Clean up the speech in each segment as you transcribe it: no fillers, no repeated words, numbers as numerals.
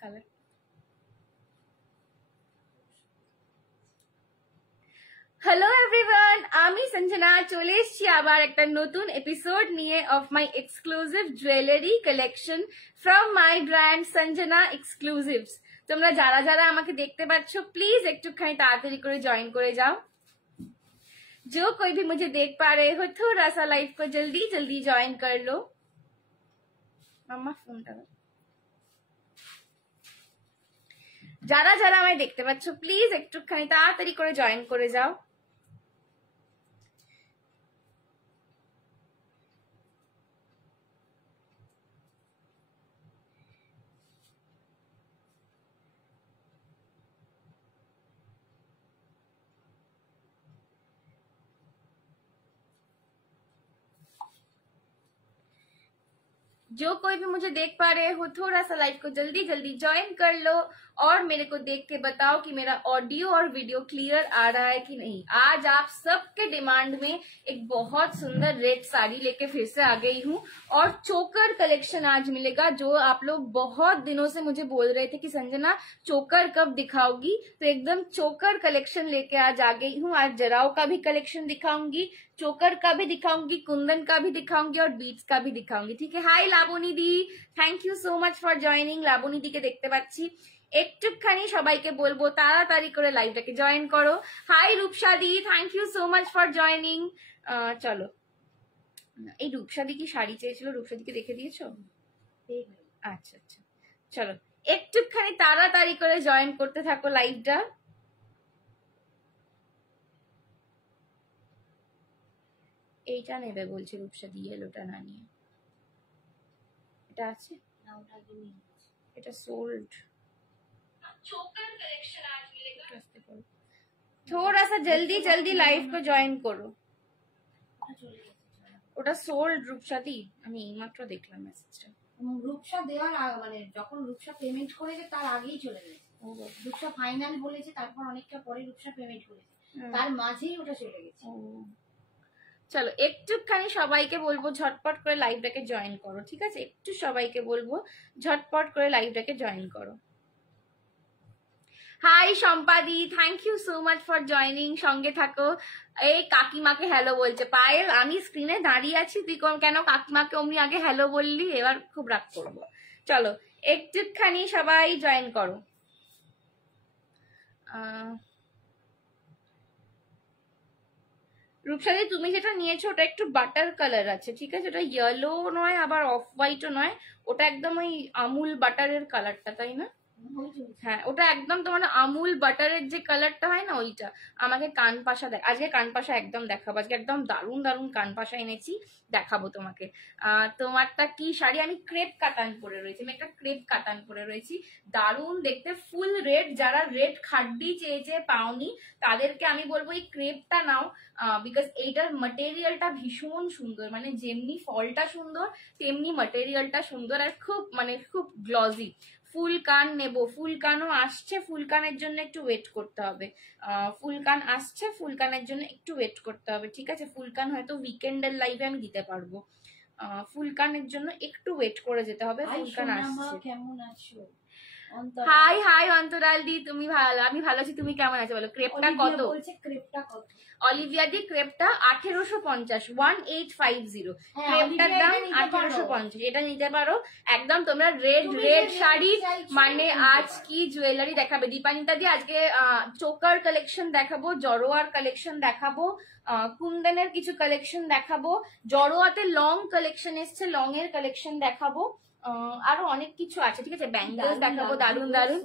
Colour. Hello everyone, আমি সঞ্জনা চলে এসেছি আবার একটা নতুন এপিসোড নিয়ে of my exclusive jewellery collection from my brand Sanjana exclusives. তোমরা যারা যারা আমাকে দেখতে পাচ্ছ প্লিজ একটুখানি তাড়াতাড়ি করে জয়েন করে যাও। जो कोई भी मुझे देख पा रहे हो थोड़ा सा लाइव को जल्दी जल्दी ज्वाइन कर लो। मामा फोन करो। যারা যারা আমায় দেখতে পাচ্ছ প্লিজ একটুখানি তাড়াতাড়ি করে জয়েন করে যাও। जो कोई भी मुझे देख पा रहे हो थोड़ा सा लाइव को जल्दी जल्दी ज्वाइन कर लो और मेरे को देख के बताओ कि मेरा ऑडियो और वीडियो क्लियर आ रहा है कि नहीं। आज आप सबके डिमांड में एक बहुत सुंदर रेड साड़ी लेके फिर से आ गई हूँ और चोकर कलेक्शन आज मिलेगा। जो आप लोग बहुत दिनों से मुझे बोल रहे थे कि संजना चोकर कब दिखाओगी, तो एकदम चोकर कलेक्शन लेके आज आ गई हूँ। आज जराव का भी कलेक्शन दिखाऊंगी, चोकर का भी दिखाऊंगी, कुंदन का भी दिखाऊंगी और बीट्स का भी दिखाऊंगी। ठीक है। Hi Labani di, thank you so much for joining. Labani di के देखते पाচ্ছি, একটুখানি সবাইকে বলবো তাড়াতাড়ি করে লাইভটাকে জয়েন করো। Hi Rupsa di, thank you so much for joining. চলো, এই রূপসা দি কি শাড়ি চেয়েছিল, রূপসা দিকে দেখে দিয়েছো? আচ্ছা আচ্ছা, চলো একটুখানি তাড়াতাড়ি করে জয়েন করতে থাকো লাইভটা। এইটা নেবে বলছে রূপসা দি, এলোটা না নিয়ে। এটা আছে না, ওটা এটা সোল্ড। चोकर कलेक्शन आज मिलेगा, थोड़ा सा जल्दी जल्दी लाइव को ज्वाइन करो। ওটা সোল্ড রূপসাদি, আমি এইমাত্র দেখলাম মেসেজটা। রূপসা দেওয়ার মানে যখন রূপসা পেমেন্ট করেছে তার আগেই চলে গেছে। রূপসা ফাইনাল বলেছে, তারপর অনেকটা পরে রূপসা পেমেন্ট করেছে, তার মাঝেই ওটা চলে গেছে। চলো একটুখানি সবাইকে বলবো ঝটপট করে লাইভটাকে জয়েন করো। ঠিক আছে, একটু সবাইকে বলবো ঝটপট করে লাইভটাকে জয়েন করো। Hi Sampadi, thank you so much for joining. সঙ্গে থাকো। এই কাকিমাকে হ্যালো বলছে পায়েল, আমি স্ক্রিনে দাঁড়িয়ে আছি, তুই কেন কাকিমাকে অমনি আগে হ্যালো বললি? এবার খুব রাগ করবো। চলো একটুখানি সবাই জয়েন করো। রূপসাদি তুমি যেটা নিয়েছো ওটা একটু বাটার কালার আছে, ঠিক আছে? ওটা ইয়েলো নয় আবার অফ হোয়াইটও নয়, ওটা একদম ওই আমুল বাটারের কালারটা, তাই না? হ্যাঁ, ওটা একদম তোমার আমুল বাটারের যে কালারটা হয় না ওইটা। আমাকে কানপাশা আজকে কানপাশা একদম দেখাবো, আজকে একদম দারুণ দারুণ কানপাশা এনেছি, দেখাবো তোমাকে। তোমারটা কি শাড়ি? আমি ক্রেপ কাতান পরে রয়েছি, আমি একটা ক্রেপ কাতান পরে রয়েছি, দারুণ দেখতে, ফুল রেড। যারা রেড খাড্ডি চেয়ে চেয়ে পাওনি তাদেরকে আমি বলবো এই ক্রেপটা নাও, বিকজ এইটার ম্যাটেরিয়ালটা ভীষণ সুন্দর, মানে যেমনি ফলটা সুন্দর তেমনি ম্যাটেরিয়ালটা সুন্দর, আর খুব মানে খুব গ্লজি। ফুল কান নেবো, ফুল কানও আসছে, ফুল কানের জন্য একটু ওয়েট করতে হবে। ফুল কান আসছে, ফুল কানের জন্য একটু ওয়েট করতে হবে, ঠিক আছে? ফুল কান হয়তো উইকেন্ডের লাইভে আমি দিতে পারবো, ফুল কানের জন্য একটু ওয়েট করে যেতে হবে। ফুল কান আসছে। কেমন আছো? হাই হাই অন্তরাল দি, তুমি ভালো? আমি ভালো আছি, তুমি কেমন আছো বলো? ক্রেপটা কত? ক্রেপটা কত? অলিভিয়া দি ক্রেপটা 1850, 1850। ক্রেপটার দাম 1850, এটা নিতে পারো একদম। তোমরা রেড রেড শাড়ি মানে আজ কি জুয়েলারি দেখাবে দীপানিতা দি? আজকে চোকার কালেকশন দেখাবো, জড়োয়ার কালেকশন দেখাবো, কুন্দনের কিছু কালেকশন দেখাবো, জড়োয়াতে লং কালেকশন এসছে, লং এর কালেকশন দেখাবো, আরো অনেক কিছু আছে, ঠিক আছে? ব্যাঙ্গলস দেখাবো, দারুন দারুন।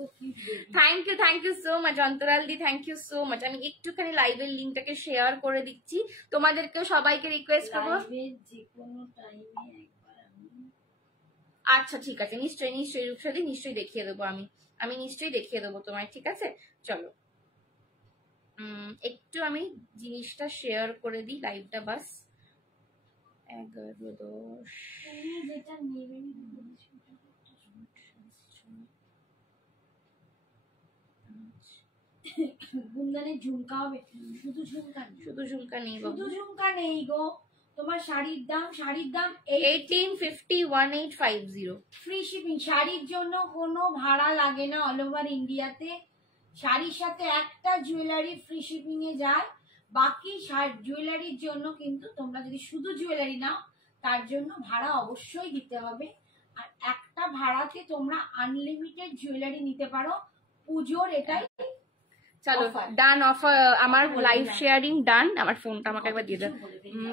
Thank you so much Antaral di, thank you so much. আমি একটুখানি লাইভের লিঙ্কটাকে শেয়ার করে দিচ্ছি, তোমাদেরকেও সবাইকে রিকোয়েস্ট করবো। আচ্ছা ঠিক আছে, নিশ্চয়ই নিশ্চয়ই রূপসাদি, নিশ্চয়ই দেখিয়ে দেবো, আমি নিশ্চয়ই দেখিয়ে দেবো তোমায়, ঠিক আছে? চলো একটু আমি জিনিসটা শেয়ার করে দিই লাইভটা, বাস 11-10। গুন্দানের ঝুমকা হবে, শুধু ঝুমকা নেই, শুধু ঝুমকা নেই, শুধু ঝুমকা নেই গো, তোমার শাড়ির দাম 1850 1850 ফ্রি শিপিং। শাড়ির জন্য কোনো ভাড়া লাগে না অল ওভার ইন্ডিয়াতে। শাড়ির সাথে একটা জুয়েলারি ফ্রি শিপিং এ যায়, বাকি জুয়েলারির জন্য কিন্তু তোমরা যদি শুধু জুয়েলারি নাও তার জন্য ভাড়া অবশ্যই দিতে হবে। আর একটা ভাড়াতে তোমরা আনলিমিটেড জুয়েলারি নিতে পারো। পুজোর এটাই চলো ডান অফার। আমার লাইভ শেয়ারিং ডান। আমার ফোনটা আমাকে একবার দিয়ে দাও।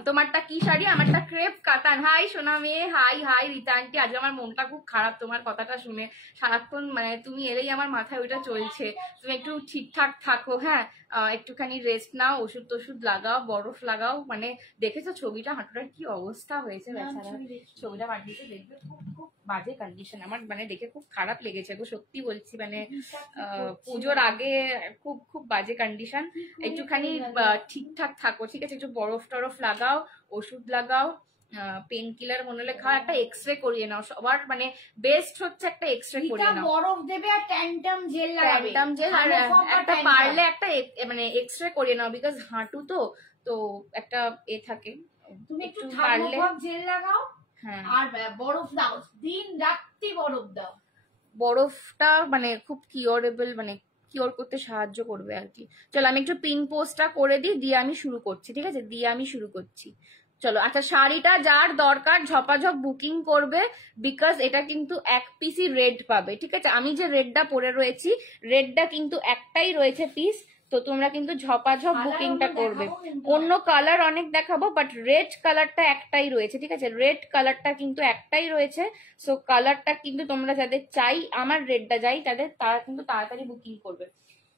তোমারটা কি শাড়ি? আমারটা ক্রেপ কাতান। হাই সোনা মেয়ে, হাই হাই রীতা আন্টি। আজ আমার মনটা খুব খারাপ তোমার কথাটা শুনে। সারাক্ষণ মানে তুমি এলেই আমার মাথায় ওইটা চলছে। তুমি একটু ঠিকঠাক থাকো, হ্যাঁ, একটুখানি রেস্ট নাও, ওষুধ টষুধ লাগাও, বরফ লাগাও। মানে দেখেছো ছবিটা, হাঁটুটার কি অবস্থা হয়েছে বেচারা। ছবিটা পাঠিয়েছে, দেখবে খুব খুব বাজে কন্ডিশন। আমার মানে দেখে খুব খারাপ লেগেছে গো, সত্যি বলছি। মানে পুজোর আগে খুব খুব বাজে কন্ডিশন। একটুখানি ঠিকঠাক থাকো, ঠিক আছে? একটু বরফ টরফ লাগাও, ওষুধ লাগাও, পেন কিলার মনে হলে খাও, একটা এক্সরে করিয়ে নাও। সবার মানে বেস্ট হচ্ছে একটা এক্সরে করিয়ে নাও। বরফ দেবে আর ট্যান্টাম জেল লাগাবে, ট্যান্টাম জেল আর একটা পারলে একটা মানে এক্সরে করিয়ে নাও, বিকজ হাঁটু তো একটা থাকে। তুমি একটু থার্মোকপ জেল লাগাও, হ্যাঁ, আর বরফ দাও, দিন রাত্রি বরফ দাও। বরফটা মানে খুব কিওরেবল, মানে কিওর করতে সাহায্য করবে আর কি। চলো আমি একটু পিন পোস্টটা করে দিই, দিয়ে আমি শুরু করছি, ঠিক আছে? দিয়ে আমি শুরু করছি। চলো, আচ্ছা শাড়িটা যার দরকার ঝপাঝপ বুকিং করবে, বিকজ এটা কিন্তু এক পিসই রেড পাবে, ঠিক আছে? আমি যে রেডটা পরে রয়েছি, রেডটা কিন্তু একটাই রয়েছে পিস, তো তোমরা কিন্তু ঝপাঝপ বুকিংটা করবে। অন্য কালার অনেক দেখাবো, বাট রেড কালারটা একটাই রয়েছে, ঠিক আছে? রেড কালারটা কিন্তু একটাই রয়েছে। সো কালারটা কিন্তু তোমরা যাদের চাই, আমার রেডটা চাই, তারা কিন্তু তাড়াতাড়ি বুকিং করবে।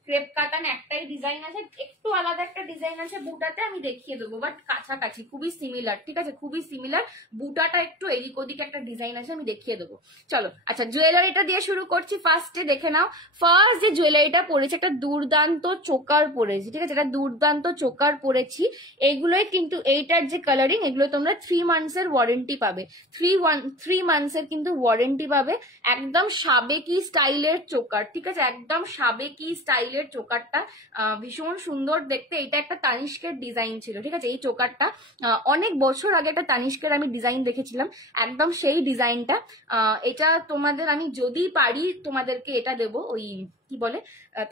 ক্রেপ কাতান একটাই ডিজাইন আছে, একটু আলাদা একটা ডিজাইন আছে বুটাতে, আমি দেখিয়ে দেবো, বাট কাছাকাছি খুবই সিমিলার, ঠিক আছে? খুবই সিমিলার। বুটাটা একটু এদিক ওদিক একটা ডিজাইন আছে, আমি দেখিয়ে দেবো। চলো, আচ্ছা জুয়েলারিটা দিয়ে শুরু করছি। ফার্স্টে দেখে নাও, ফার্স্ট যে জুয়েলারিটা পরেছি একটা দুর্দান্ত চোকার পরেছি, ঠিক আছে? এটা দুর্দান্ত চোকার পরেছি। এগুলোই কিন্তু এইটার যে কালারিং, এগুলো তোমরা 3 মান্থসের ওয়ারেন্টি পাবে। 3 মান্থসের কিন্তু ওয়ারেন্টি পাবে। একদম সাবেকি স্টাইলের চোকার, ঠিক আছে? একদম সাবেকি স্টাইলের চোকারটা ভীষণ সুন্দর দেখতে। এটা একটা তানিষ্কের ডিজাইন ছিল, ঠিক আছে? এই চোকারটা অনেক বছর আগে একটা তানিষ্কের আমি ডিজাইন দেখেছিলাম, একদম সেই ডিজাইনটা। এটা তোমাদের আমি যদি পারি তোমাদেরকে এটা দেবো, ওই কি বলে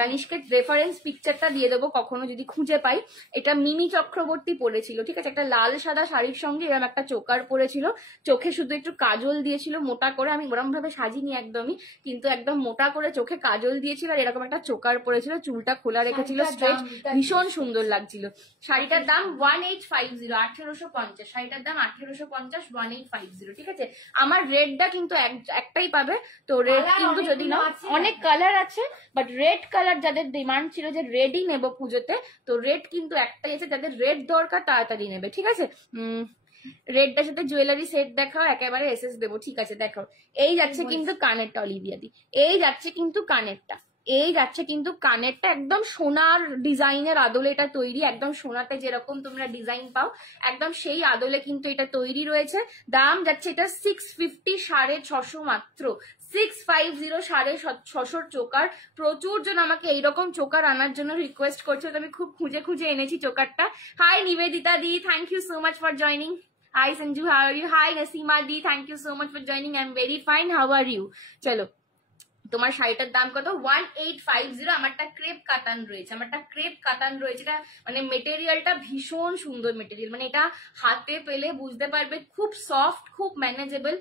তানিষ্কের রেফারেন্স পিকচারটা দিয়ে দেবো কখনো যদি খুঁজে পাই। এটা মিমি চক্রবর্তী পরেছিল, ঠিক আছে? একটা লাল সাদা শাড়ির সঙ্গে এরকম একটা চোকার পরেছিল, চোখে শুধু একটু কাজল দিয়েছিল মোটা করে। আমি ওরম ভাবে সাজিনি একদমই, কিন্তু একদম মোটা করে চোখে কাজল দিয়েছিল আর এরকম একটা চোকার পরেছিল, চুলটা খোলা রেখেছিল স্ট্রেট, ভীষণ সুন্দর লাগছিল। শাড়িটার দাম 1850, 1850। শাড়িটার দাম 1850, 1850, ঠিক আছে? আমার রেডটা কিন্তু একটাই পাবে, তো রেড কিন্তু যদি না, অনেক কালার আছে, বাট রেড কালার যাদের ডিমান্ড ছিল যে রেডই নেবো পুজোতে, তো রেড কিন্তু একটাই আছে। যাদের রেড দরকার তাড়াতাড়ি নেবে, ঠিক আছে? রেডটার সাথে জুয়েলারি সেট দেখাও, একেবারে এসএস দেবো, ঠিক আছে? দেখাও। এই যাচ্ছে কিন্তু কানেরটা, অলিভিয়া দি, এই যাচ্ছে কিন্তু কানেরটা, এই যাচ্ছে কিন্তু কানেরটা একদম সোনার ডিজাইনের আদলে এটা তৈরি, একদম সোনাতে যেরকম তোমরা ডিজাইন পাও একদম সেই আদলে কিন্তু এটা তৈরি রয়েছে। দাম যাচ্ছে এটা 650, 650 মাত্র। 650, 650 চোকার। প্রচুর জন আমাকে এইরকম চোকার আনার জন্য রিকোয়েস্ট করছে, তো আমি খুব খুঁজে খুঁজে এনেছি চোকারটা। Hi Nibedita di, thank you so much for joining. Hi Sanju, how are you? Hi Nasima Di, thank you so much for joining. I'm very fine. How are you? চলো, তোমার শাড়িটার দাম কত? 1850। আমারটা ক্রেপ কাতান রয়েছে, আমারটা ক্রেপ কাতান রয়েছে। এটা মানে মেটেরিয়ালটা ভীষণ সুন্দর মেটেরিয়াল, মানে এটা হাতে পেলে বুঝতে পারবে খুব সফট, খুব ম্যানেজেবল।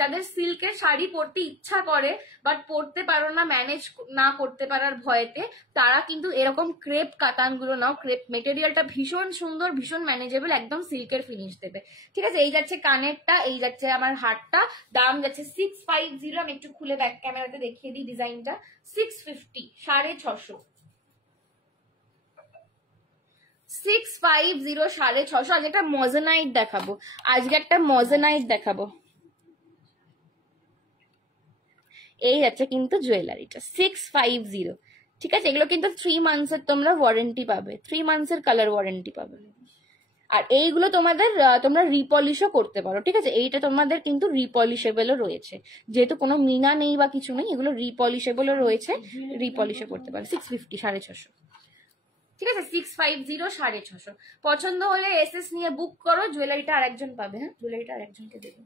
যাদের সিল্কের শাড়ি পরতে ইচ্ছা করে বাট পরতে পারো না, ম্যানেজ না করতে পারার ভয়েতে, তারা কিন্তু এরকম ক্রেপ কাতান গুলো নাও। ক্রেপ মেটেরিয়ালটা ভীষণ সুন্দর, ভীষণ ম্যানেজেবল, একদম সিল্কের ফিনিশ দেবে, ঠিক আছে? এই যাচ্ছে কানেরটা, এই যাচ্ছে আমার হারটা। দাম যাচ্ছে 650। আমি একটু খুলে ব্যাক ক্যামেরা দেখিয়ে দিই ডিজাইনটা। 650, 650, 650, 650। আজ একটা মজেনাইট দেখাবো, এই যাচ্ছে কিন্তু জুয়েলারিটা 650, ঠিক আছে? এগুলো কিন্তু 3 মান্থসের তোমরা ওয়ারেন্টি পাবে, 3 মান্থসের কালার ওয়ারেন্টি পাবে। আর এইগুলো তোমরা রিপলিশও করতে পারো, ঠিক আছে? এইটা তোমাদের কিন্তু রিপলিশেবলও রয়েছে, যেহেতু কোনো মিনা নেই বা কিছু নেই, এগুলো রিপলিশেবলও রয়েছে, রিপলিশও করতে পারো। 650, 650। ঠিক আছে 650 650। পছন্দ হলে এসএস নিয়ে বুক করো। জুয়েলারিটা আরেকজন পাবে, হ্যাঁ জুয়েলারিটা আরেকজনকে দেবে,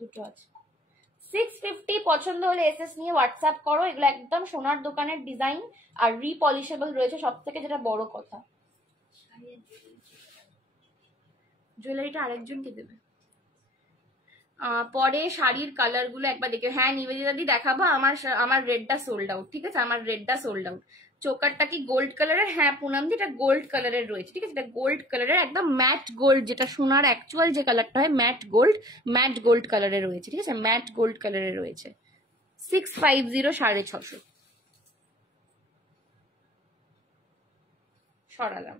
দুটো আছে। 650 পছন্দ হলে এসএস নিয়ে হোয়াটসঅ্যাপ করো। এগুলো একদম সোনার দোকানের ডিজাইন আর রিপলিশেবল রয়েছে, সব থেকে যেটা বড় কথা। জুয়েলারিটা আরেকজনকে দেবে। পরে শাড়ির কালার গুলো একবার দেখে, হ্যাঁ নিবেদিতা দি দেখাবো। আমার রেডটা সোল্ড আউট, ঠিক আছে আমার রেডটা সোল্ড আউট। চোকারটা কি গোল্ড কালারের? হ্যাঁ পুনম দি এটা গোল্ড কালারের রয়েছে, ঠিক আছে এটা গোল্ড কালারের একদম ম্যাট গোল্ড, যেটা সোনার অ্যাকচুয়াল যে কালারটা হয় ম্যাট গোল্ড কালারের রয়েছে, ঠিক আছে ম্যাট গোল্ড কালারের রয়েছে। 650 650 সরালাম।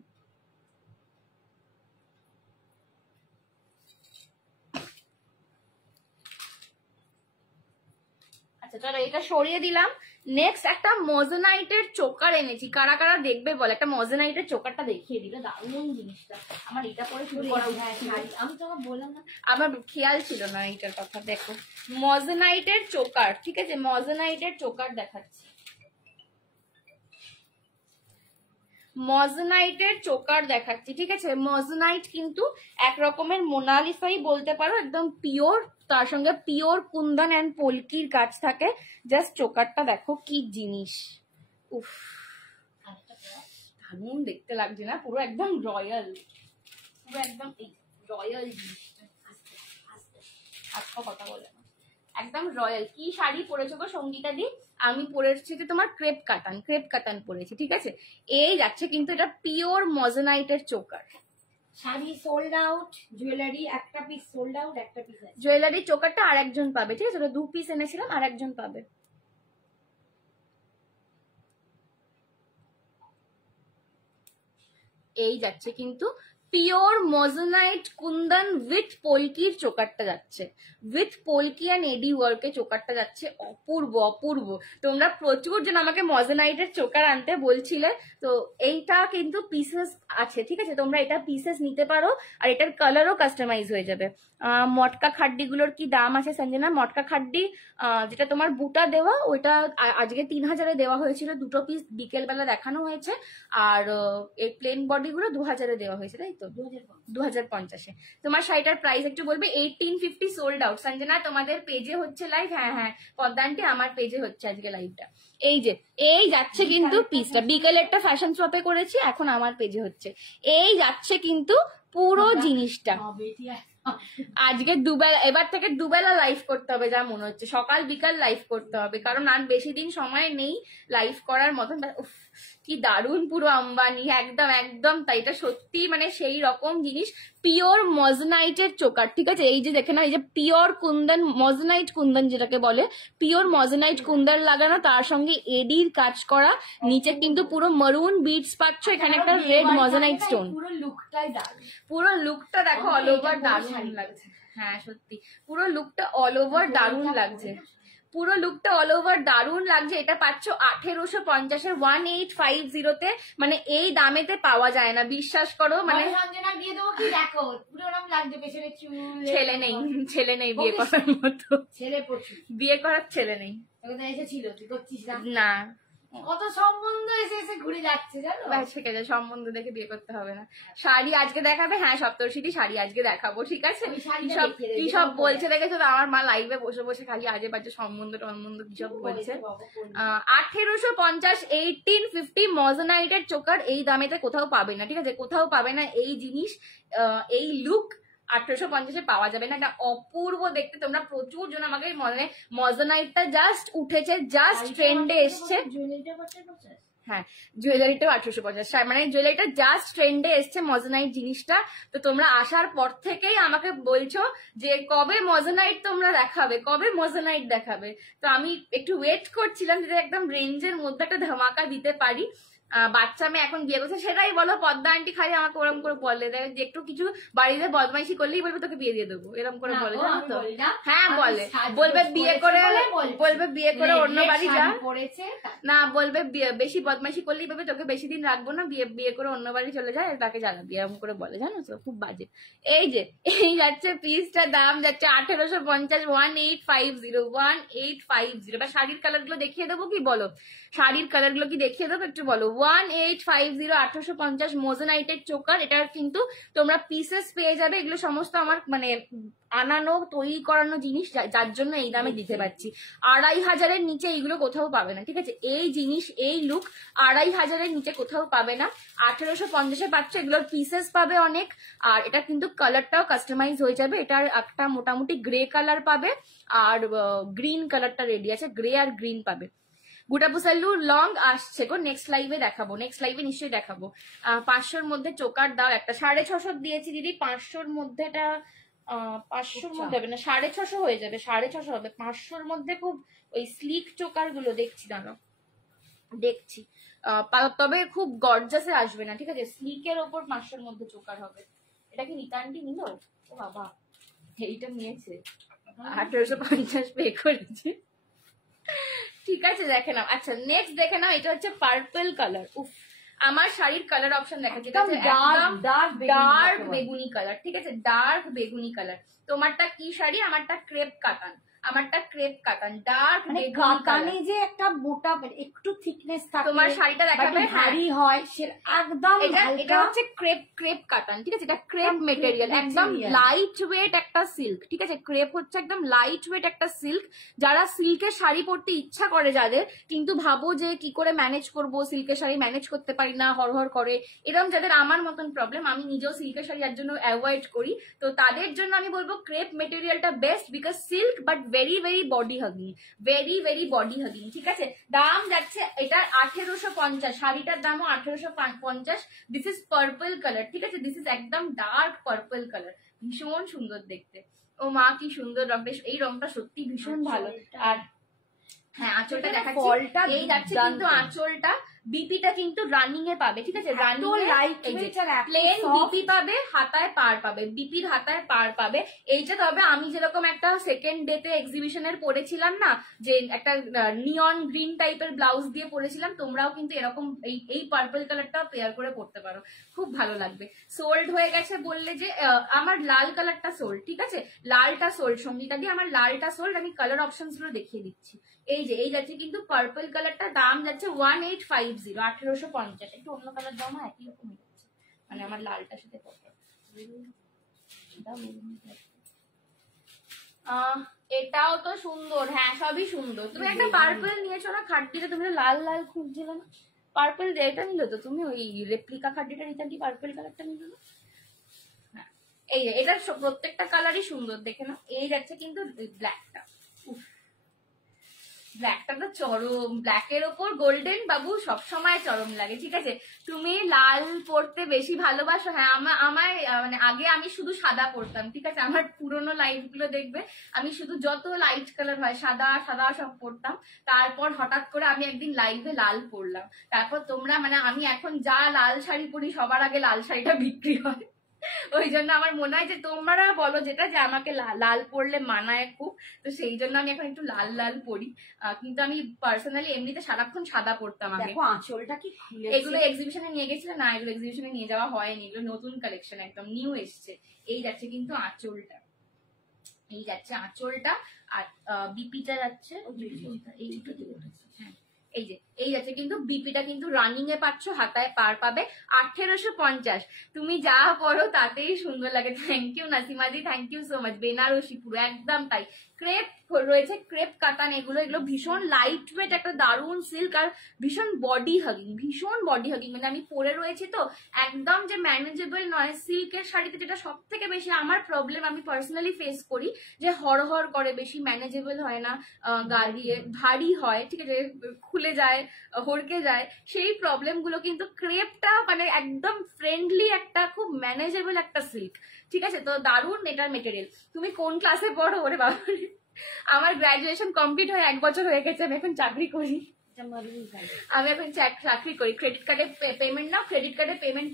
আচ্ছা চলো এটা সরিয়ে দিলাম। নেক্সট একটা মজেনাইটের চোকার এনেছি, কারা কারা দেখবে বলে। একটা মজেনাইটের চোকারটা দেখিয়ে দিল, দারুণ জিনিসটা। আমার এটা পরে শুরু করা উচিত, আমি তোমাকে বললাম না, আমার খেয়াল ছিল না এইটার কথা। দেখো মজেনাইটের চোকার, ঠিক আছে মজেনাইটের চোকার দেখাচ্ছি। মজেনাইটের চোকার দেখাচ্ছি, ঠিক আছে মজেনাইট কিন্তু এক রকমের মোনালিসাই বলতে পারো, একদম পিওর, তার সঙ্গে পিওর কুন্দন এন্ড পলকির কাজ থাকে। জাস্ট চোকারটা দেখো কি জিনিস, উফ দারুণ দেখতে লাগছে না? পুরো একদম রয়্যাল, পুরো একদম রয়্যাল জিনিসটা। আজকে কথা বলে না, একদম রয়্যাল। কি শাড়ি পরেছো গো সঙ্গীতা দি? আমি পরেছি যে তোমার ক্রেপ কাটান পরেছি, ঠিক আছে। এই যাচ্ছে কিন্তু এটা পিওর মজেনাইটের choker. Sari sold out, jewellery একটা পিস সোল্ড আউট, একটা পিস আছে। জুয়েলারি চোকারটা আরেকজন পাবে, ঠিক আছে ওটা 2 পিস এনেছিলাম, আরেকজন পাবে। এই যাচ্ছে কিন্তু পিওর মজেনাইট কুন্দন উইথ পলকির চোকারটা যাচ্ছে, উইথ পলকি অ্যান্ড এডি ওয়ার্কে চোকারটা যাচ্ছে। অপূর্ব অপূর্ব। তোমরা প্রচুর জন আমাকে মজেনাইটের চোকার আনতে বলছিলে, তো এইটা কিন্তু পিসেস আছে, ঠিক আছে তোমরা এটা পিসেস নিতে পারো। আর এটার কালারও কাস্টমাইজ হয়ে যাবে। মটকা খাড্ডি গুলোর কি দাম আছে সঞ্জনা? মটকা খাড্ডি যেটা তোমার বুটা দেওয়া ওইটা আজকে 3000-এ দেওয়া হয়েছিল, দুটো পিস বিকেল বেলা দেখানো হয়েছে। আর এই প্লেন বডি গুলো 2000-এ দেওয়া হয়েছে, তাই তো 2050-এ। তোমার শাড়িটার প্রাইস একটু বলবে? 1850 সোল্ড আউট। সঞ্জনা তোমাদের পেজে হচ্ছে লাইভ? হ্যাঁ হ্যাঁ পদ্মান্টি আমার পেজে হচ্ছে আজকে লাইভটা। এই যে এই যাচ্ছে কিন্তু পিসটা, বিকেলে একটা ফ্যাশন শপে করেছি, এখন আমার পেজে হচ্ছে। এই যাচ্ছে কিন্তু পুরো জিনিসটা। আজকে দুবেলা, এবার থেকে দুবেলা লাইভ করতে হবে যা মনে হচ্ছে, সকাল বিকাল লাইভ করতে হবে, কারণ আর বেশি দিন সময় নেই লাইভ করার মতন। কি দারুণ পুরো আম্বানি, একদম একদম তাই। এটা সত্যি মানে সেই রকম জিনিস, পিওর মজেনাইটের চোকার, ঠিক আছে। এই যে দেখে না, এই যে পিওর কুন্দন, মজেনাইট কুন্দন যেটাকে বলে, পিওর মজেনাইট কুন্দন লাগানো, তার সঙ্গে এডির কাজ করা, নিচে কিন্তু পুরো মারুন বিটস পাচ্ছ, এখানে একটা রেড মজেনাইট স্টোন। পুরো লুকটাই দারুণ, পুরো লুকটা দেখো অল ওভার দারুণ লাগছে। হ্যাঁ সত্যি পুরো লুকটা অল ওভার দারুণ লাগছে, পুরো লুকটা অল ওভার দারুণ লাগছে। এটা পাচ্ছ 1850-এ 1850-তে, মানে এই দামেতে পাওয়া যায় না, বিশ্বাস করো। মানে দিয়ে দেবো কি, দেখো পুরো রকম লাগছে, পেছনে চুল। ছেলে নেই বিয়ে করার মতো, ছেলে প্রচুর, বিয়ে করার ছেলে নেই। এসেছিল তুই করছিস না, কত সম্বন্ধ এসে ঘুরে যাচ্ছে জানো। ঠিক আছে সম্বন্ধ দেখে বিয়ে করতে হবে না। শাড়ি আজকে দেখাবে? হ্যাঁ সপ্তর্ষিটি শাড়ি আজকে দেখাবো, ঠিক আছে। কি সব বলছে দেখেছো তো, আমার মা লাইভে বসে বসে খালি আজে বাজে সম্বন্ধ টম্বন্ধ কি সব বলছে। 1850 1850 মজেনাইটের চোকার এই দামেতে কোথাও পাবে না, ঠিক আছে কোথাও পাবে না এই জিনিস। এই লুক 1850-এ পাওয়া যাবে না। এটা অপূর্ব দেখতে। তোমরা প্রচুর জন আমাকে মজেনাইটটা জাস্ট উঠেছে, জাস্ট ট্রেন্ডে এসছে। হ্যাঁ জুয়েলারিটাও 1850, মানে জুয়েলারিটা জাস্ট ট্রেন্ডে এসছে মজেনাইট জিনিসটা। তো তোমরা আসার পর থেকেই আমাকে বলছো যে কবে মজেনাইট তোমরা দেখাবে, কবে মজেনাইট দেখাবে। তো আমি একটু ওয়েট করছিলাম যে একদম রেঞ্জের মধ্যে একটা ধামাকা দিতে পারি। বাচ্চা মেয়ে এখন বিয়ে করছে, সেটাই বলো। পদ্মা আন্টি খালি আমাকে ওরকম করে বলে দেয় যে একটু কিছু বাড়িতে বদমাইশি করলেই বলবে তোকে বিয়ে দিয়ে দেবো, এরকম করে বলে, জানো তো। হ্যাঁ বলবে বিয়ে করে অন্য বাড়ি যা, না বলবে বেশি বদমাইশি করলেই বলবে তোকে বেশি দিন রাখবো না, বিয়ে করে অন্য বাড়ি চলে যায়, তাকে জানাবি, এরকম করে বলে, জানো তো। খুব বাজে। এই যে এই যাচ্ছে পিসটার দাম যাচ্ছে 1850, 1850 1850। এবার শাড়ির কালার গুলো দেখিয়ে দেবো কি বলো? শাড়ির কালার গুলো কি দেখিয়ে দেবো একটু বলো। 1850 1850 মোজেনাইটেড চোকার। এটার কিন্তু তোমরা পিসেস পেয়ে যাবে। এগুলো সমস্ত আমার মানে আনানো তৈরি করানো জিনিস, যার জন্য এই দামে দিতে পারছি। 2500-এর নিচে এইগুলো কোথাও পাবে না, ঠিক আছে? এই জিনিস, এই লুক 2500-এর নিচে কোথাও পাবে না। 1850-এ পাচ্ছ। এগুলোর পিসেস পাবে অনেক। আর এটা কিন্তু কালারটাও কাস্টমাইজ হয়ে যাবে। এটার একটা মোটামুটি গ্রে কালার পাবে, আর গ্রিন কালারটা রেডি আছে, গ্রে আর গ্রিন পাবে। গুটাপুসাল্লু লং আসছে গো, নেক্সট লাইভে দেখাবো, নেক্সট লাইভে নিশ্চয়ই দেখাবো। 500-র মধ্যে চোকার দাও একটা। 650 দিয়েছি দিদি, 500-র মধ্যে এটা 500-র মধ্যে হবে না, 650 হয়ে যাবে, 650 হবে। 500-র মধ্যে খুব ওই স্লিক চোকার গুলো দেখছি, দাঁড়াও দেখছি। তবে খুব গর্জাসে আসবে না, ঠিক আছে? স্লিকের ওপর 500-র মধ্যে চোকার হবে। এটা কি রিটার্নটি নিল? ও বাবা, এইটা নিয়েছে, 1850 পে করেছে। ঠিক আছে, দেখে নাও। আচ্ছা নেক্সট দেখে নাও, এটা হচ্ছে পার্পল কালার। উফ, আমার শাড়ির কালার অপশন দেখা, যেটা হচ্ছে ডার্ক বেগুনি কালার, ঠিক আছে? ডার্ক বেগুনি কালার। তোমারটা কি শাড়ি? আমারটা ক্রেপ কাতান, আমারটা ক্রেপ কাতান, ডার্ক কাতানে যে একটা মোটা একটু থিকনেস থাকে, তোমার শাড়িটা দেখাবে ভারী হয়, সে একদম এটা হচ্ছে ক্রেপ কাতান, ঠিক আছে? এটা ক্রেপ মেটেরিয়াল, একদম লাইট ওয়েট একটা সিল্ক, ঠিক আছে? ক্রেপ হচ্ছে একদম লাইট ওয়েট একটা সিল্ক। যারা সিল্কের শাড়ি পরতে ইচ্ছা করে যাদের, কিন্তু ভাবো যে কি করে ম্যানেজ করব, সিল্কের শাড়ি ম্যানেজ করতে পারি না, হরহর করে, এরকম যাদের আমার মতন প্রবলেম, আমি নিজেও সিল্কের শাড়ি যার জন্য অ্যাভয়েড করি, তো তাদের জন্য আমি বলবো ক্রেপ মেটেরিয়ালটা best, because silk but very very body hugging, very very body hugging, ঠিক আছে? দাম যাচ্ছে এটার 1850, শাড়িটার দামও 1850। দিস ইজ পার্পল কালার, ঠিক আছে? দিস ইজ একদম ডার্ক পার্পল কালার, ভীষণ সুন্দর দেখতে। ও মা কি সুন্দর রং, বেশ এই রংটা সত্যি ভীষণ ভালো। আর হ্যাঁ, আঁচলটা দেখাচ্ছি, এই যাচ্ছে কিন্তু আঁচলটা। বিপিটা কিন্তু রানিং এ পাবে, ঠিক আছে? রানিং প্লেন বিপি পাবে, হাতায় পার পাবে, বিপির হাতায় পার পাবে। এইটা তবে আমি যেরকম একটা সেকেন্ড ডেতে এক্সিবিশনের পরেছিলাম না, যে একটা নিয়ন গ্রিন টাইপের ব্লাউজ দিয়ে পরেছিলাম, তোমরাও কিন্তু এরকম এই পার্পল কালারটা পেয়ার করে পরতে পারো, খুব ভালো লাগবে। সোল্ড হয়ে গেছে বললে যে, আমার লাল কালারটা সোল্ড, ঠিক আছে? লালটা সোল্ড, সঙ্গীতা দিয়ে আমার লালটা সোল্ড। আমি কালার অপশনস গুলো দেখিয়ে দিচ্ছি। এই যে এই যাচ্ছে কিন্তু পার্পল কালারটা, দাম যাচ্ছে 1850, 1850। একটু অন্য কালার দাম একই রকম হয়ে যাচ্ছে, মানে আমার লালটার সাথে এটাও তো সুন্দর, হ্যাঁ সবই সুন্দর। তুমি একটা পার্পল নিয়েছো না খাড্ডিতে, তুমি লাল লাল খুঁজছিল না? পার্পল এটা নিলো তো তুমি, ওই রেপ্লিকা খাড্ডিটা নিতে, পার্পল কালারটা নিলো না? এই যে এটা প্রত্যেকটা কালারই সুন্দর, দেখে না? এই যাচ্ছে কিন্তু ব্ল্যাকটা, ব্ল্যাকটা তো চরম, ব্ল্যাকের ওপর গোল্ডেন বাবু সবসময় চরম লাগে, ঠিক আছে? তুমি লাল পরতে বেশি ভালোবাসো। হ্যাঁ, আমার মানে আগে আমি শুধু সাদা পরতাম, ঠিক আছে? আমার পুরোনো লাইফ গুলো দেখবে, আমি শুধু যত লাইট কালার হয় সাদা সাদা সব পরতাম। তারপর হঠাৎ করে আমি একদিন লাইভে লাল পরলাম, তারপর তোমরা মানে আমি এখন যা লাল শাড়ি পরি সবার আগে লাল শাড়িটা বিক্রি হয়। ওই জন্য আমার মনে হয় যে তোমরা বলো যেটা, যে আমাকে লাল পরলে মানায় খুব, তো সেই জন্য আমি এখন একটু লাল লাল পরি। কিন্তু আমি পার্সোনালি এমনিতে সারাক্ষণ সাদা পরতাম আগে। দেখো আঁচলটা কি খুলেছে। এগুলো এক্সিবিশনে নিয়ে গেছিলে না? এগুলো এক্সিবিশনে নিয়ে যাওয়া হয়নি, এগুলো নতুন কালেকশন, একদম নিউ এসছে। এই যাচ্ছে কিন্তু আঁচলটা, এই যাচ্ছে আঁচলটা। আর বিপিটা যাচ্ছে, হ্যাঁ এই যে এই যাচ্ছে কিন্তু বিপিটা কিন্তু রানিং এ পাচ্ছ, হাতায় পার পাবে। 1850। তুমি যা পরো তাতেই সুন্দর লাগে। Thank you Nasimadi, thank you so much. Banarasi পুরো একদম তাই। ক্রেপ রয়েছে, ক্রেপ কাতান, এগুলো ভীষণ লাইট ওয়েট একটা দারুণ সিল্ক, আর ভীষণ বডি হাগিং, ভীষণ বডি হাগিং। মানে আমি পরে রয়েছি তো, একদম যে ম্যানেজেবল নয়। সিল্কের শাড়িতে যেটা সব থেকে বেশি আমার প্রবলেম, আমি পার্সোনালি ফেস করি, যে হরহর করে, বেশি ম্যানেজেবল হয় না, গাড়িয়ে ভারী হয়, ঠিক আছে? খুলে যায়, হড়কে যায়, সেই প্রবলেম গুলো কিন্তু ক্রেপটা মানে একদম ফ্রেন্ডলি একটা, খুব ম্যানেজেবল একটা সিল্ক, ঠিক আছে? তো দারুণ এটার মেটেরিয়াল। তুমি কোন ক্লাসে পড়ো? ওরে বাবা, আমার গ্রাজুয়েশন কমপ্লিট হয়ে 1 বছর হয়ে গেছে, আমি এখন চাকরি করি। আমি এখন চাকরি করি। ক্রেডিট কার্ডে পেমেন্ট নাও, ক্রেডিট কার্ডে পেমেন্ট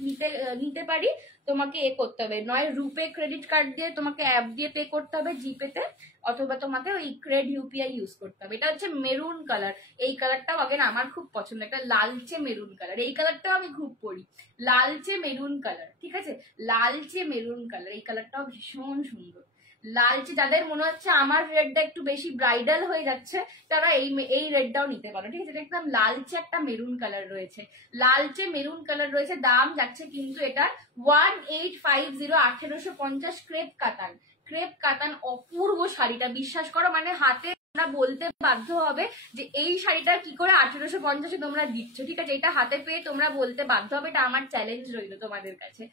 নিতে পারি। তোমাকে করতে হবে, নয় রুপে ক্রেডিট কার্ড দিয়ে তোমাকে অ্যাপ দিয়ে পে করতে হবে জিপেতে, অথবা তোমাকে ওই ক্রেড ইউপিআই ইউজ করতে হবে। এটা হচ্ছে মেরুন কালার। এই কালারটাও আগে আমার খুব পছন্দ, একটা লালচে মেরুন কালার। এই কালারটাও আমি খুব পরি, লালচে মেরুন কালার, ঠিক আছে? লালচে মেরুন কালার, এই কালারটাও ভীষণ সুন্দর। লালচে যাদের মনে হচ্ছে আমার রেডটা একটু বেশি ব্রাইডাল হয়ে যাচ্ছে, তারা এই রেডটাও নিতে পারো, ঠিক আছে। এটা একদম লালচে একটা মেরুন কালার রয়েছে, লালচে মেরুন কালার রয়েছে। দাম যাচ্ছে কিন্তু এটা 1850, 1850। ক্রেপ কাতান, ক্রেপ কাতান, অপূর্ব শাড়িটা, বিশ্বাস করো মানে হাতে তোমরা বলতে বাধ্য হবে যে এই শাড়িটা কি করে 1850 তোমরা দিচ্ছ, ঠিক আছে। এটা হাতে পেয়ে তোমরা বলতে বাধ্য হবে, এটা আমার চ্যালেঞ্জ রইলো তোমাদের কাছে।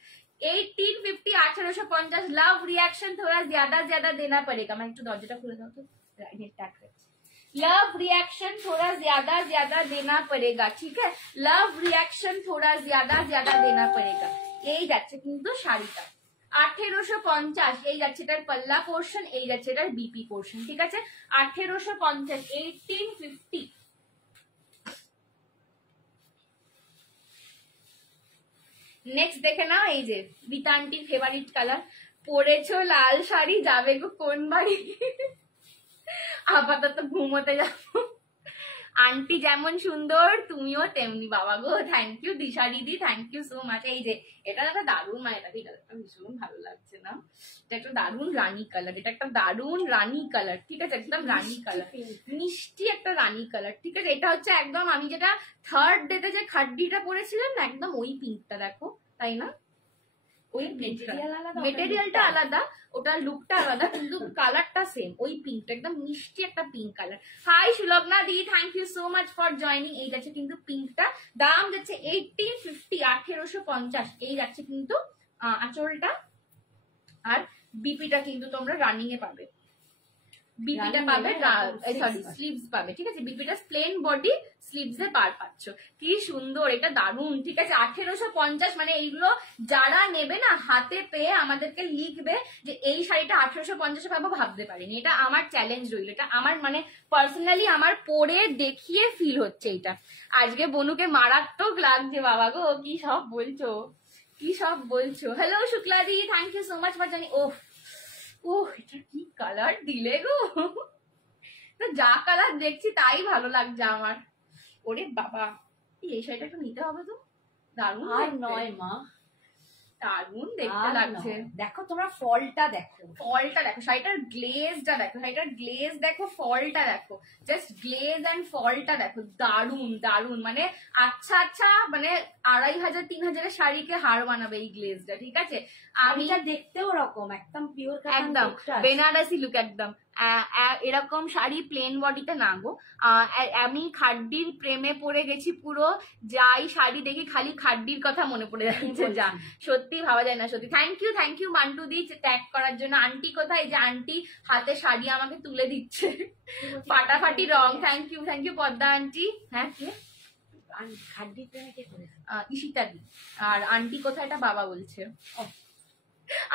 1850, 1850। लव रिएक्शन थोड़ा ज्यादा ज्यादा देना पड़ेगा। मैं একটু দরজাটা খুলে দাও তো, लव रिएक्शन थोड़ा ज्यादा ज्यादा देना पड़ेगा, ठीक है। लव रिएक्शन थोड़ा ज्यादा ज्यादा देना पड़ेगा। এই যাচ্ছে কিন্তু শাড়িটা 1850। এই যাচ্ছে এটার পাল্লা পোর্শন, এই যাচ্ছে এটার বিপি পোর্শন, ঠিক আছে। 1850, 1850। নেক্সট দেখে নাও, এই যে রীতা আন্টির ফেভারিট কালার। পরেছো লাল শাড়ি, যাবে গো কোন বাড়ি? আপাতত ঘুমোতে যাবো। আন্টি যেমন সুন্দর তুমিও তেমনি বাবা গো। থ্যাংক ইউ দিশা দিদি, থ্যাংক ইউ সো মাচ। এই যে এটা একটা দারুণ, মানে এটা ভীষণ ভালো লাগছে না, এটা একটা দারুণ রানী কালার, এটা একটা দারুণ রানী কালার, ঠিক আছে, একদম রানী কালার, মিষ্টি একটা রানী কালার, ঠিক আছে। এটা হচ্ছে একদম আমি যেটা থার্ড ডেতে যে খাড্ডিটা পরেছিলাম না, একদম ওই পিঙ্কটা দেখো, তাই না? ওই মেটেরিয়ালটা আলাদা, ওটার লুকটা আলাদা, কিন্তু কালারটা সেম, ওই পিঙ্কটা একদম মিষ্টি একটা pink colour. Hi Sulagna di, thank you so much for joining. এই যাচ্ছে কিন্তু পিঙ্কটা, দাম যাচ্ছে 1850, 1850। এই যাচ্ছে কিন্তু আঁচলটা, আর বিপিটা কিন্তু তোমরা রানিং এ পাবে, বিপিটা পাবে, সরি স্লিভস পাবে, ঠিক আছে। বিপিটা প্লেন বডি, স্লিভস এ পার পাচ্ছ। কি সুন্দর, এটা দারুণ, ঠিক আছে। 1850, মানে এইগুলো যারা নেবে না হাতে পেয়ে আমাদেরকে লিখবে যে এই শাড়িটা 1850 পাবো, ভাবতে পারিনি। এটা আমার চ্যালেঞ্জ রইল, এটা আমার মানে পার্সোনালি আমার পরে দেখিয়ে ফিল হচ্ছে এটা। আজকে বনুকে মারাত্মক লাগছে বাবা গো, কি সব বলছো, কি সব বলছো। Hello Shukladi, thank you so much for জানি। ওহ ওহ, এটা কি কালার দিলে গো, যা কালার দেখছি তাই ভালো লাগছে আমার। ওরে বাবা, এই শাড়িটা একটু নিতে হবে তো, দারুণ। আর নয় মা, দারুণ দেখতে লাগছে। দেখো তোমরা ফলটা দেখো, ফলটা দেখো, শাড়িটার গ্লেজটা দেখো, শাড়িটার গ্লেজ দেখো, ফলটা দেখো, জাস্ট গ্লেজ এন্ড ফলটা দেখো, দারুণ দারুণ। মানে আচ্ছা আচ্ছা, মানে 2500, 3000 শাড়িকে হার বানাবে এই গ্লেজটা, ঠিক আছে। আমি দেখতেও ওরকম একদম পিওর, একদম বেনারসি লুক, একদম এরকম শাড়ি প্লেন বডিতে না গো। আমি খাড্ডির প্রেমে পড়ে গেছি পুরো, যাই শাড়ি দেখি খালি খাড্ডির কথা মনে পড়ে যাচ্ছে, যা সত্যি ভাবা যায় না, সত্যি। Thank you Mantu di tag করার জন্য। আন্টি কোথায়? যে আন্টি হাতে শাড়ি আমাকে তুলে দিচ্ছে, ফাটাফাটি রং। Thank you Padma aunty. হ্যাঁ কে? খাড্ডির প্রেমে কে করেছে? ঈশিতা দি। আর আন্টি কোথায় এটা বাবা বলছে।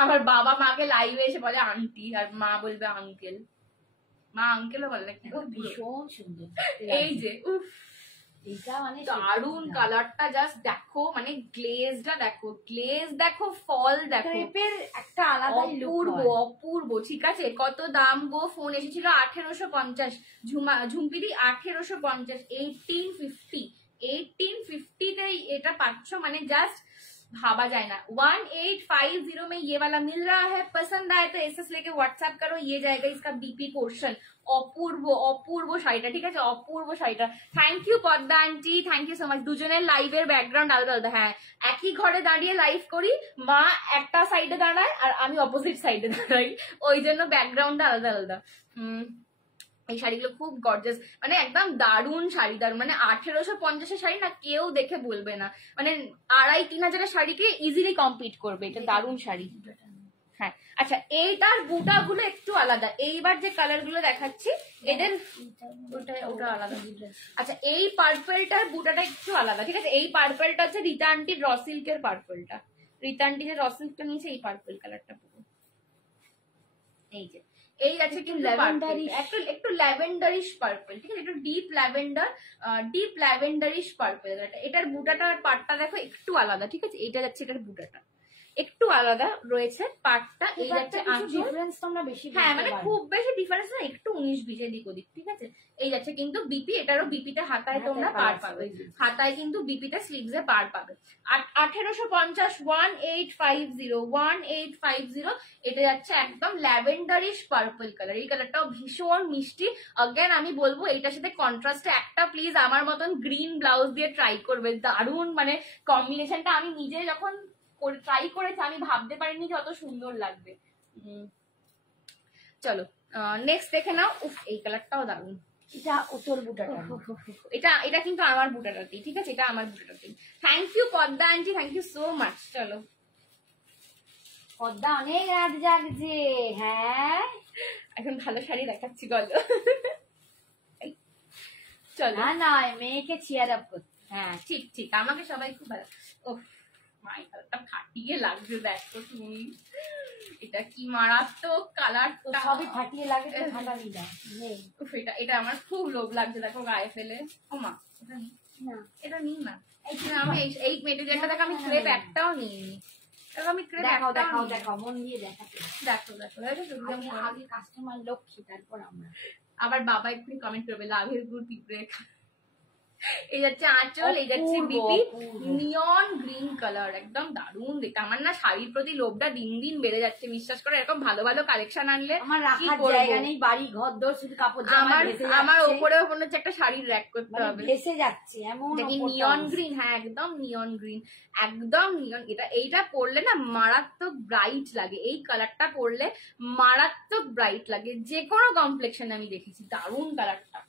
আমার বাবা মাকে লাইভে এসে বলে আন্টি, আর মা বলবে আঙ্কেল, মা আঙ্কেলও বলে না, ভীষণ সুন্দর। এই যে উফ, এটা মানে দারুণ কালারটা, জাস্ট দেখো, মানে গ্লেজটা দেখো, গ্লেজ দেখো, ফল দেখো, একটা আলাদা অপূর্ব অপূর্ব, ঠিক আছে। কত দাম গো? ফোন এসেছিল 1850, ঝুম্পিদি 1850, 1850, 1850 এটা পাচ্ছ, মানে জাস্ট भाबा जाए ना। 1850 में ये वाला मिल रहा है। पसंद आए तो एसएस लेके व्हाट्सएप करो, ये जाएगा इसका बीपी पोर्शन। অপূর্ব অপূর্ব শাড়িটা, ঠিক আছে, অপূর্ব শাড়িটা। Thank you Padma aunty, thank you so much. দুজনের লাইভের ব্যাকগ্রাউন্ড আলাদা আলাদা। হ্যাঁ, একই ঘরে দাঁড়িয়ে লাইভ করি, মা একটা সাইডে দাঁড়ায় আর আমি অপোজিট সাইডে দাঁড়াই, ওই জন্য ব্যাকগ্রাউন্ডটা আলাদা আলাদা। এই শাড়িগুলো খুব গর্জাস, মানে একদম দারুণ শাড়ি, দারুণ। মানে 1850 শাড়ি না কেউ দেখে বলবে না, মানে 2500-3000 শাড়িকে ইজিলি কম্পিট করবে। এটা দারুণ শাড়ি। হ্যাঁ, আচ্ছা, এইটার বুটাগুলো একটু আলাদা। এইবার যে কালার গুলো দেখাচ্ছি এদের ওটা আলাদা। আচ্ছা, এই পার্পলটার বুটাটা একটু আলাদা, ঠিক আছে। এই পার্পলটা হচ্ছে রীতা আন্টির র সিল্কের পার্পলটা। রীতা আন্টি যে র সিল্কটা নিয়েছে, এই পার্পল কালারটা পুরো এই যে, এই আছে কিন্তু একটু ল্যাভেন্ডারিশ পার্পল, ঠিক আছে, একটু ডিপ ল্যাভেন্ডারিশ পার্পল। এটার বুটাটার পাটটা দেখো একটু আলাদা, ঠিক আছে। এটা যাচ্ছে এটার বুটাটা, একটু আলাদা রয়েছে পার্টটা। এই যাচ্ছে আঁচল, ডিফারেন্স তোমরা বেশি, হ্যাঁ মানে খুব বেশি ডিফারেন্স না, একটু 19-20 এদিক ওদিক, ঠিক আছে। এই যাচ্ছে কিন্তু বিপি, এটারও বিপিতে হাতায় তোমরা পার পাবে, হাতায় কিন্তু বিপিতে স্লিভসে পার পাবে। 1850 1850 এটা যাচ্ছে একদম ল্যাভেন্ডারিশ পার্পল কালার। এই কালারটাও ভীষণ মিষ্টি। अगेन আমি বলবো এইটার সাথে কন্ট্রাস্টে একটা প্লিজ আমার মতন গ্রিন ব্লাউজ দিয়ে ট্রাই করবে, দারুণ মানে কম্বিনেশনটা। আমি নিজে যখন ট্রাই করেছি আমি ভাবতে পারিনি যে অত সুন্দর লাগবে। চলো নেক্সট দেখে নাও। উফ এই কালারটাও দারুণ। এটা তোর বুটাটা, এটা কিন্তু আমার বুটাটাতেই, ঠিক আছে, এটা আমার বুটাটাতেই। Thank you Padma aunty, thank you so much. চলো পদ্মা অনেক রাত জাগছে। হ্যাঁ এখন ভালো শাড়ি দেখাচ্ছি গলো। চলো না না মেয়েকে চিয়ার আপ করতে। হ্যাঁ ঠিক ঠিক, আমাকে সবাই খুব ভালো। ওহ মাই কালারটা ফাটিয়ে লাগছে, দেখো তুমি, এটা কি মারাত্মক কালারটা। সবই ফাটিয়ে লাগে তো ফাটাবি না। এটা আমার খুব লোভ লাগছে, দেখো গায়ে ফেলে। ও মা এটা নি না, এটা নি না। আমি এই মেটেরিয়ালটা দেখো, আমি ক্রেপ একটাও নিইনি। আমি ক্রেপ দেখাও দেখাও মন দিয়ে দেখাতে। দেখো দেখো আগে কাস্টমার লক্ষ্মী, তারপর আমরা। আবার বাবা একটু কমেন্ট করবে লাভের গুড় পিঁপড়ে। এই যাচ্ছে আঁচল, এই যাচ্ছে বিপি, নিয়ন গ্রিন কালার, একদম দারুণ দেখতে। আমার না শাড়ির প্রতি লোভটা দিন দিন বেড়ে যাচ্ছে, বিশ্বাস করে। এরকম ভালো ভালো কালেকশন আনলে আমার রাখার জায়গা নেই, বাড়ি ঘর দোর শুধু কাপড় জামা ভেসে যাচ্ছে। আমার উপরেও মনে হচ্ছে একটা শাড়ির র‍্যাক করতে হবে, ভেসে যাচ্ছে এমন। দেখি নিয়ন গ্রিন, হ্যাঁ একদম নিয়ন গ্রিন, একদম নিয়ন। এইটা পরলে না মারাত্মক ব্রাইট লাগে, এই কালারটা পরলে মারাত্মক ব্রাইট লাগে যে কোনো কমপ্লেক্সন আমি দেখেছি। দারুণ কালারটা।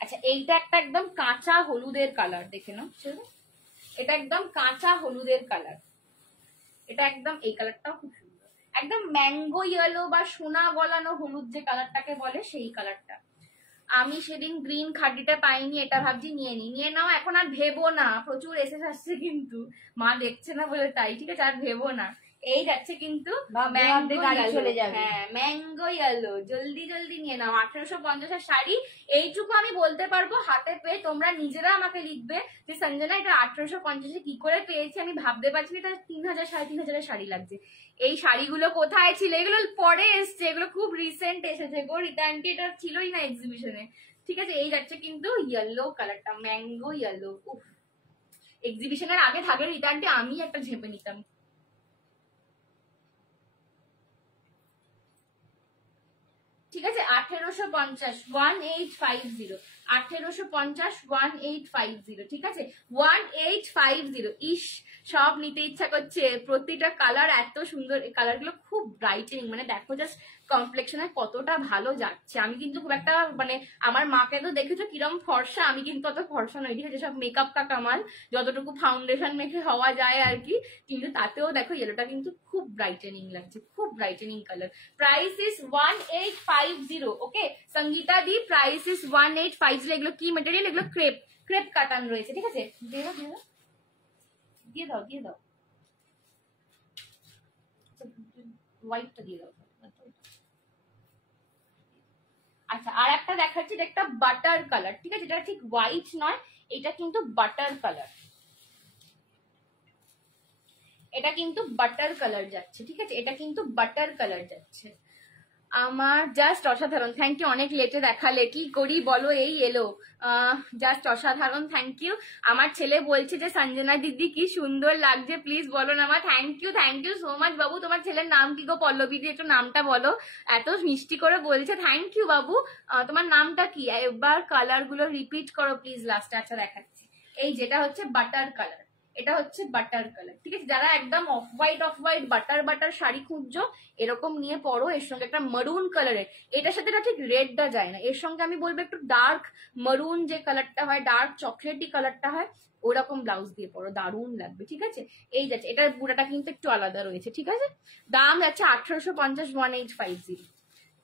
আচ্ছা এইটা একটা একদম কাঁচা হলুদের কালার, দেখে নাও। এটা একদম কাঁচা হলুদের কালার, এটা একদম, এই কালারটাও খুব সুন্দর, একদম ম্যাঙ্গো ইয়েলো বা সোনা গলানো হলুদ যে কালারটাকে বলে সেই কালারটা। আমি সেদিন গ্রিন খাডিটা পাইনি, এটা ভাবছি নিয়ে নাও। এখন আর ভেবো না, প্রচুর এসেস আসছে কিন্তু মা দেখছে না বলে তাই, ঠিক আছে আর ভেবো না। এই যাচ্ছে কিন্তু ম্যাঙ্গো ইয়েলো, জলদি জলদি নিয়ে নাও। 1850 শাড়ি, এইটুকু আমি বলতে পারবো হাতে পেয়ে। তোমরা নিজেরা আমাকে লিখবে যে সঞ্জনা এটা 1850 কি করে পেয়েছি, আমি ভাবতে পারছি এটা 3000 3500 শাড়ি লাগছে। এই শাড়িগুলো কোথায় ছিল? এগুলো পরে এসছে, এগুলো খুব রিসেন্ট এসেছে গো রীতা আন্টি, এটা ছিলই না এক্সিবিশনে, ঠিক আছে। এই যাচ্ছে কিন্তু ইয়েলো কালারটা, ম্যাঙ্গো ইয়েলো। উফ এক্সিবিশনের আগে থাকলে রীতা আন্টি আমি একটা ঝেপে নিতাম। ঠিক আছে 1850 1850 1850 1850, ঠিক আছে 1850। ইস সব নিতে ইচ্ছা করছে, প্রতিটা কালার এত সুন্দর। এই কালার গুলো খুব ব্রাইটেনিং, মানে দেখো জাস্ট কমপ্লেক্সনে কতটা ভালো যাচ্ছে। আমি কিন্তু খুব একটা মানে আমার মাকে তো দেখেছো কিরম ফর্সা, আমি কিন্তু অত ফর্সা নই, ঠিক আছে। সব মেকআপ কা কামাল, যতটুকু ফাউন্ডেশন মেখে হওয়া যায় আর কি, কিন্তু তাতেও দেখো ইয়েলোটা কিন্তু খুব ব্রাইটেনিং লাগছে, খুব brightening colour. Price is 1850, okay Sangeeta di, price is 1850। এগুলো কি মেটেরিয়াল? এগুলো ক্রেপ কাটান রয়েছে, ঠিক আছে। দিয়ে দাও হোয়াইটটা দিয়ে দাও। আচ্ছা আর একটা দেখাচ্ছি, এটা একটা বাটার কালার, ঠিক আছে। এটা ঠিক হোয়াইট নয়, এটা কিন্তু বাটার কালার, এটা কিন্তু বাটার কালার যাচ্ছে, ঠিক আছে। এটা কিন্তু বাটার কালার যাচ্ছে। আমার জাস্ট অসাধারণ, থ্যাংক ইউ। অনেক লেটে দেখালে, কি করি বলো, এই এলো। জাস্ট অসাধারণ, থ্যাংক ইউ। আমার ছেলে বলছে যে সঞ্জনা দিদি কি সুন্দর লাগছে, প্লিজ বলো না মা। থ্যাংক ইউ সো মাচ বাবু। তোমার ছেলের নাম কি গো? পল্লবী দি, একটু নামটা বলো, এত মিষ্টি করে বলছে। থ্যাংক ইউ বাবু। তোমার নামটা কি? এবার কালার গুলো রিপিট করো প্লিজ লাস্টে। আচ্ছা দেখাচ্ছি, এই যেটা হচ্ছে বাটার কালার, এটা হচ্ছে বাটার কালার, ঠিক আছে। যারা একদম অফ হোয়াইট বাটার শাড়ি খুঁজছো, এরকম নিয়ে পরো। এর সঙ্গে একটা মারুন কালারের, এটার সাথে ঠিক রেডটা যায় না, এর সঙ্গে আমি বলবো একটু ডার্ক মারুন যে কালারটা হয়, ডার্ক চকলেটি কালারটা হয়, ওরকম ব্লাউজ দিয়ে পরো, দারুণ লাগবে, ঠিক আছে। এই যাচ্ছে, এটার বুড়াটা কিন্তু একটু আলাদা রয়েছে, ঠিক আছে। দাম যাচ্ছে 1850 1850।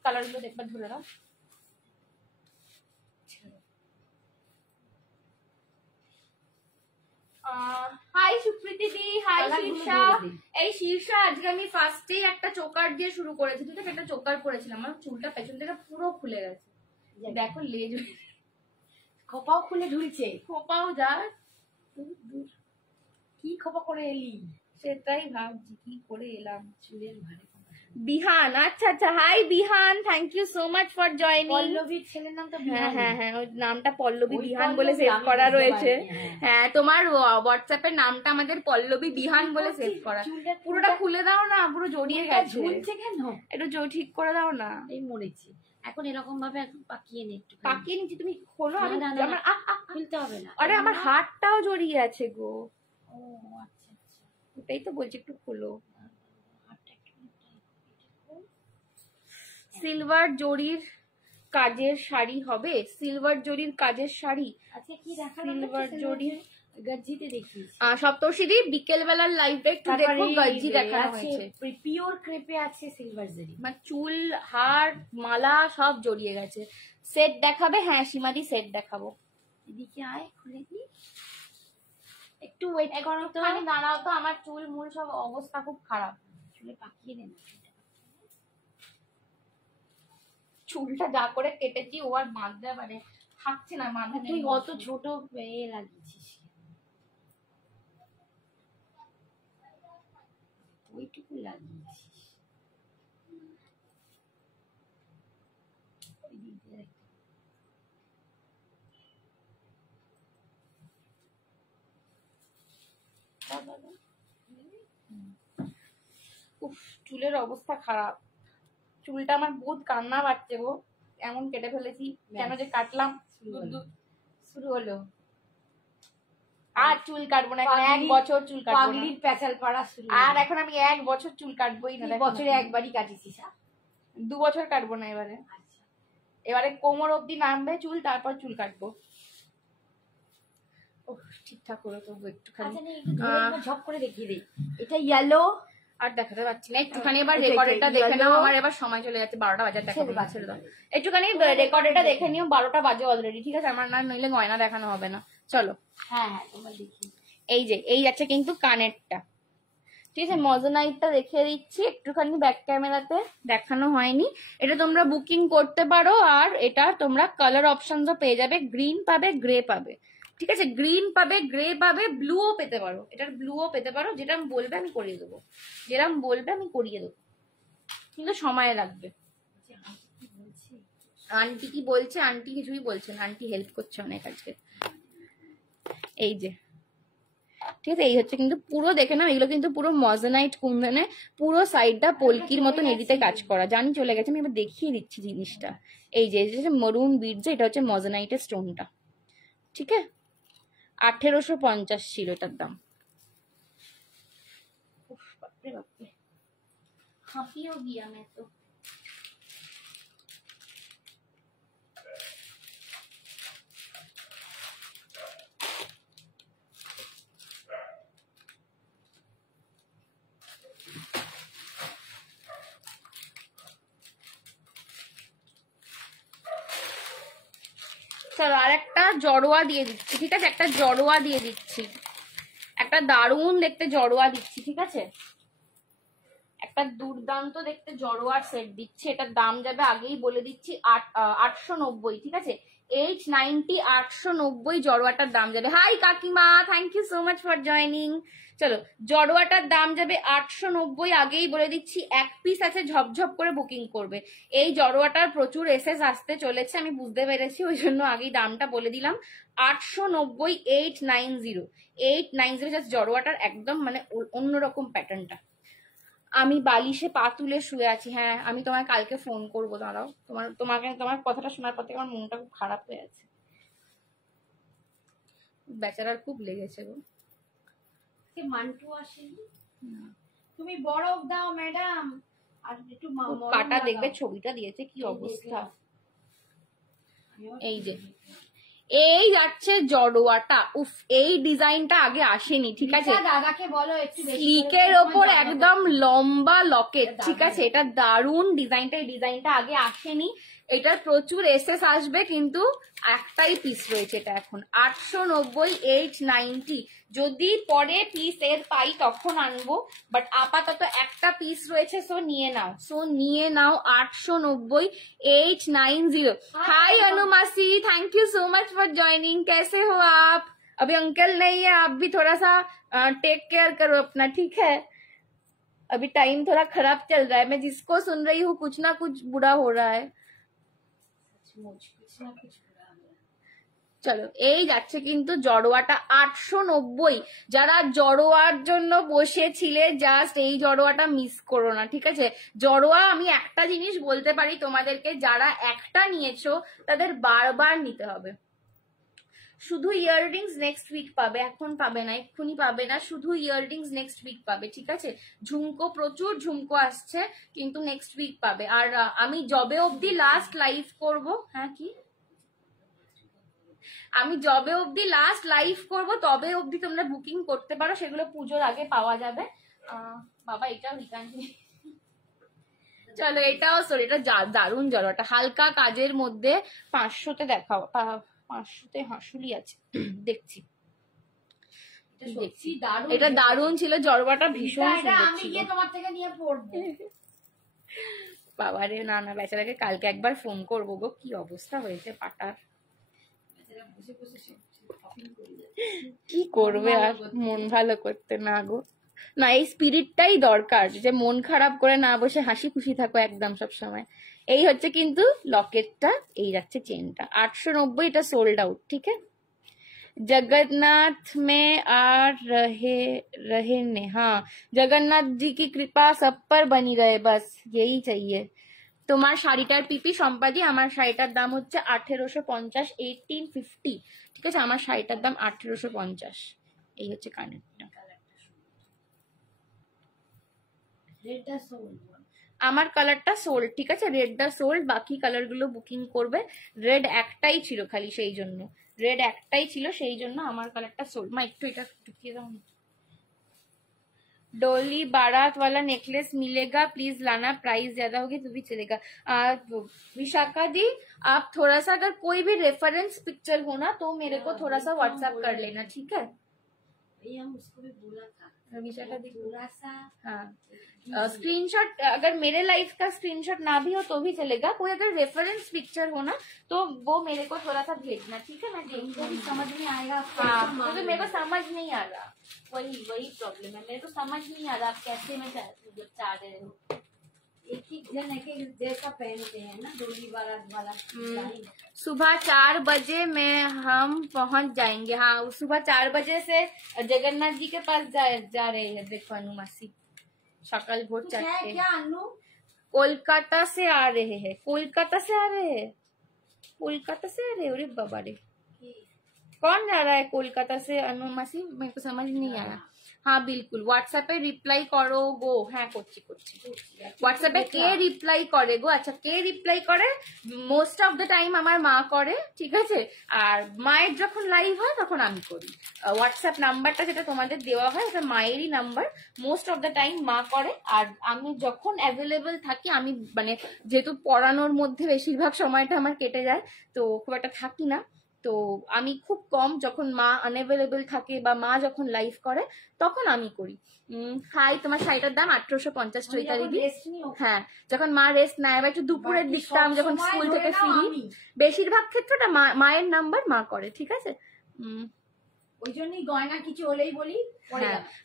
কালারগুলো দেখবার ধরে নাও। হাই সুপ্রীতি দি, হাই শীর্ষা। এই শীর্ষা আজকে আমি ফার্স্টেই একটা চোকার দিয়ে শুরু করেছি, ঠিক আছে। একটা চোকার করেছিলাম, আমার চুলটা পেছন থেকে পুরো খুলে গেছে, দেখো লেজ, খোপাও খুলে ঝুলছে, খোপাও যা। কি খবর করে এলি? সেটাই ভাবছি কি করে এলাম। চুলের ভারে বিহান, আচ্ছা আচ্ছা, hi Bihan, thank you so much for joining. পল্লবীর ছেলের নাম তো হ্যাঁ বিহান। হ্যাঁ হ্যাঁ, ওই নামটা পল্লবী ওই বিহান পল্লবী বলে সেভ আমি করা বুঝতে রয়েছে। পারিনি, হ্যাঁ। হ্যাঁ, তোমার হোয়াটসঅ্যাপের নামটা আমাদের পল্লবী বিহান বলে সেভ করা। চুলটা পুরোটা খুলে দাও না, পুরো জড়িয়ে গেছে। ঝুলছে কেন? একটু ঠিক করে দাও না। এই মরেছি। এখন এরকম ভাবে এখন পাকিয়ে নে একটু। পাকিয়ে নিচ্ছি, তুমি খোলো। না, আমি না, না, আমার খুলতে হবে না। আরে আমার হাতটাও জড়িয়ে আছে গো। ও আচ্ছা আচ্ছা, ওটাই তো বলছি, একটু খোলো। হাতটা একটু সিলভার জরির কাজের শাড়ি হবে? সিলভার জরির কাজের শাড়ি? আচ্ছা, কি দেখানো? সিলভার জরি গর্জিতে দেখিস। সপ্তর্ষিদি বিকেল বেলার লাইভটা একটু দেখো, গর্জি দেখানো হয়েছে। পিওর ক্রেপে আছে সিলভার জরি, মানে চুল, হার, মালা সব জড়িয়ে গেছে। সেট দেখাবে? হ্যাঁ সীমাদি, সেট দেখাবো। এদিকে আয়, খুলে দি। একটু ওয়েট করো তো। একটুখানি দাঁড়াও তো, আমার চুল মূল সব অবস্থা খুব খারাপ। চুলে পাকিয়ে নে না। চুলটা যা করে কেটেছি ও আর বাঁধতে পারে, থাকছে না মাথা। তুই অত ছোট পেয়ে লাগিয়েছিস, ওইটুকু লাগিয়েছিস। উফ, চুলের অবস্থা খারাপ। চুলটা আমার বহুত কান্না পাচ্ছে গো, এমন কেটে ফেলেছি। কেন যে কাটলাম, শুরু হলো। আর চুল কাটবো না, এখন 1 বছর চুল কাটবো না। পাগলির প্যাচাল পাড়া শুরু। আর এখন আমি 1 বছর চুল কাটবোই না। বছরে একবারই কাটিছিস? 2 বছর কাটবো না এবারে। আচ্ছা, এবারে কোমর অবধি নামবে চুল, তারপর চুল কাটবো। ঠিকঠাক করে তবু একটুখানি। ঝপ করে দেখিয়ে দে। এটা ইয়েলো, আর দেখাতে পাচ্ছি না, একটুখানি এবার রেকর্ডেরটা দেখে নাও। আমার এবার সময় চলে যাচ্ছে, 12টা বাজার দেখাবো। ছেড়ে দাও, একটুখানি রেকর্ডেরটা দেখে নিও। 12টা বাজে অলরেডি, ঠিক আছে? আমার না নইলে গয়না দেখানো হবে না। চলো। হ্যাঁ হ্যাঁ, তোমার দেখি। এই যাচ্ছে কিন্তু কানেরটা, ঠিক আছে? মজনাইটটা দেখিয়ে দিচ্ছি একটুখানি, ব্যাক ক্যামেরাতে দেখানো হয়নি। এটা তোমরা বুকিং করতে পারো, আর এটা তোমরা কালার অপশনসও পেয়ে যাবে। গ্রিন পাবে, গ্রে পাবে, ঠিক আছে? গ্রিন পাবে, গ্রে পাবে, ব্লুও পেতে পারো। এটার ব্লুও পেতে পারো। যেটা আমি বলবে আমি করিয়ে দেবো, যেরকম বলবে আমি করিয়ে দেবো, কিন্তু সময় লাগবে। আন্টি কি বলছে? আন্টি কিছুই বলছে না, আন্টি হেল্প করছে অনেক আজকে। এই যে, ঠিক আছে? এই হচ্ছে কিন্তু পুরো, দেখে নাও, এগুলো কিন্তু পুরো মজনাইট কুন্দনে, পুরো সাইডটা পলকির মতন এদিতে কাজ করা। জানি চলে গেছে, আমি এবার দেখিয়ে দিচ্ছি জিনিসটা। এই যে মরুন বিডস, এটা হচ্ছে মজনাইটের স্টোনটা, ঠিক আছে? 1850 ছিল এটার দাম। বাপরে বাপরে, হাঁপিয়েও গিয়ে আমি তো। চলো আর একটা জড়োয়া দিয়ে দিচ্ছি, ঠিক আছে? একটা জড়োয়া দিয়ে দিচ্ছি, একটা দারুণ দেখতে জড়োয়া দিচ্ছি, ঠিক আছে? একটা দুর্দান্ত দেখতে জড়োয়ার সেট দিচ্ছি। এটার দাম যাবে, আগেই বলে দিচ্ছি, 890, ঠিক আছে? 890, 890 জড়োয়াটার দাম যাবে। হাই কাকিমা, thank you so much for joining. চলো, জড়োয়াটার দাম যাবে 890, আগেই বলে দিচ্ছি। 1 পিস আছে, ঝপঝপ করে বুকিং করবে। এই জড়োয়াটার প্রচুর এসএস আসতে চলেছে, আমি বুঝতে পেরেছি, ওই জন্য আগেই দামটা বলে দিলাম। 890, 890 জাস্ট জড়োয়াটার, একদম মানে অন্যরকম প্যাটার্নটা। আমি বালিশে পা তুলে শুয়ে আছি। হ্যাঁ, আমি তোমায় কালকে ফোন করবো, দাঁড়াও। তোমার কথাটা শোনার পর থেকে আমার মনটা খুব খারাপ হয়ে আছে। বেচারার খুব লেগেছে গো। মান্টু আসেনি, তুমি বরফ দাও ম্যাডাম, আর একটু কাটা দেখবে, ছবিটা দিয়েছে কি অবস্থা। এই যে, এই যাচ্ছে জড়োয়াটা। উফ, এই ডিজাইনটা আগে আসেনি, ঠিক আছে? দাদাকে বলো একটু স্লিকের ওপর একদম লম্বা লকেট, ঠিক আছে? এটা দারুণ ডিজাইনটা, এই ডিজাইনটা আগে আসেনি। এটার প্রচুর এসএস আসবে, কিন্তু একটাই পিস রয়েছে এটা এখন। 890, 890, যদি পরে পিস এর পাই তখন আনবো, বাট আপাতত একটা পিস রয়েছে। সো নিয়ে নাও 890, 890। Hi Anumasi, thank you so much for joining. कैसे हो आप? अभी अंकल नहीं है, आप भी थोड़ा सा टेक केयर करो अपना, ठीक है। अभी टाइम थोड़ा खराब चल रहा है, मैं जिसको सुन रही हूँ कुछ ना कुछ बुरा हो रहा है। চলো, এই যাচ্ছে কিন্তু জড়োয়াটা 890। যারা জড়োয়ার জন্য বসেছিলে জাস্ট এই জড়োয়াটা মিস করো না, ঠিক আছে। জড়োয়া আমি একটা জিনিস বলতে পারি তোমাদেরকে, যারা একটা নিয়েছো তাদের বারবার নিতে হবে। শুধু ইয়াররিংস নেক্সট উইক পাবে, এখন পাবে না, এক্ষুনি পাবে না, শুধু ইয়াররিংস নেক্সট উইক পাবে, ঠিক আছে। ঝুমকো, প্রচুর ঝুমকো আসছে কিন্তু নেক্সট উইক পাবে। আর আমি যবে অবধি লাস্ট লাইভ করব, হ্যাঁ কি, আমি যবে অবধি লাস্ট লাইভ করব তবে অবধি তোমরা বুকিং করতে পারো, সেগুলো পুজোর আগে পাওয়া যাবে। বাবা এটাও রিটার্ন, চলো এটাও সরি, এটা দারুণ জড়োয়াটা, হালকা কাজের মধ্যে 500তে দেখাও, 500তে হাসুলি আছে দেখছি, এটা দারুণ ছিল জড়োয়াটা, ভীষণ সুন্দর ছিল। তোমার থেকে নিয়ে পড়বো বাবারে, না না, বেচারাকে কালকে একবার ফোন করবো গো, কি অবস্থা হয়েছে পাটার, কি করবে আর মন ভালো করতে, না গো না, এই স্পিরিটটাই দরকার, যে মন খারাপ করে না বসে হাসি খুশি থাকো একদম সব সময়। এই হচ্ছে কিন্তু লকেটটা, এই যাচ্ছে চেনটা 890, এটা সোল্ড आउट, ठीक है। जगन्नाथ में आ रहे ने, हाँ जगन्नाथ जी की कृपा सब पर बनी रहे, बस यही चाहिए। তোমার শাড়িটার পিপি সম্পাদি, আমার শাড়িটার দাম হচ্ছে 1850, 1850, ঠিক আছে। আমার শাড়িটার দাম 1850। এই হচ্ছে কানেরটা, আমার কালারটা সোল্ড, ঠিক আছে, রেডটা সোল্ড, বাকি কালার গুলো বুকিং করবে। রেড একটাই ছিল খালি, সেই জন্য রেড একটাই ছিল, সেই জন্য আমার কালারটা সোল্ড। মা একটু এটা ঢুকিয়ে দাও। डोली बारात वाला नेकलेस मिलेगा, प्लीज लाना, प्राइस ज्यादा होगी तो भी चलेगा। विशाखा जी, आप थोड़ा सा अगर कोई भी रेफरेंस पिक्चर हो ना तो मेरे को थोड़ा सा व्हाट्सएप कर लेना, ठीक है। हम उसको भी बोला था विशाखा दी, थोड़ा सा, हाँ स्क्रीनशॉट, अगर मेरे लाइफ का स्क्रीनशॉट ना भी हो तो भी चलेगा, कोई अगर रेफरेंस पिक्चर हो ना तो वो मेरे को थोड़ा सा भेजना, ठीक है। मैं देखूंगी, समझ में आएगा। हाँ, क्योंकि मेरे को समझ नहीं आ रहा, वही प्रॉब्लम है, मेरे को समझ नहीं आ रहा आप कैसे में चाह रहे हो। एक ही जन एक जैसा पहनते हैं ना, डोली बारात वाला। सुबह 4 बजे में हम पहुंच जाएंगे, हाँ सुबह 4 बजे से जगन्नाथ जी के पास जा रहे हैं। देखो अनु मासी सकाल भोर 4 क्या अनु, कोलकाता से आ रहे हैं, कोलकाता से आ रहे हैं, कोलकाता से आ रहे, अरे बाबा रे, कौन जा रहा है कोलकाता से अनु मासी, मेरे को समझ नहीं आया। हाँ बिल्कुल, হোয়াটসঅ্যাপে রিপ্লাই করো গো, হ্যাঁ করছি হোয়াটসঅ্যাপে কে রিপ্লাই করে গো, আচ্ছা কে রিপ্লাই করে, মোস্ট অফ দ্য টাইম আমার মা করে, ঠিক আছে। আর মায়ের যখন লাইভ হয় তখন আমি করি। হোয়াটসঅ্যাপ নাম্বারটা যেটা তোমাদের দেওয়া হয় এটা মায়েরই number, most of the time মা করে। আর আমি যখন অ্যাভেলেবল থাকি, আমি মানে যেহেতু পড়ানোর মধ্যে বেশিরভাগ সময়টা আমার কেটে যায়, তো খুব একটা থাকি না, তো আমি খুব কম, যখন মা আনএভেলেবল থাকে বা মা যখন লাইভ করে তখন আমি করি। হাই, তোমার শাড়িটার দাম 1850 চৈতা দিদি। হ্যাঁ, যখন মা রেস্ট নেয় বা একটু দুপুরের দিকটা আমি যখন স্কুল থেকে ফিরি, বেশিরভাগ ক্ষেত্রটা মায়ের নাম্বার মা করে, ঠিক আছে। ওই জন্যই গয়না কিছু হলেই বলি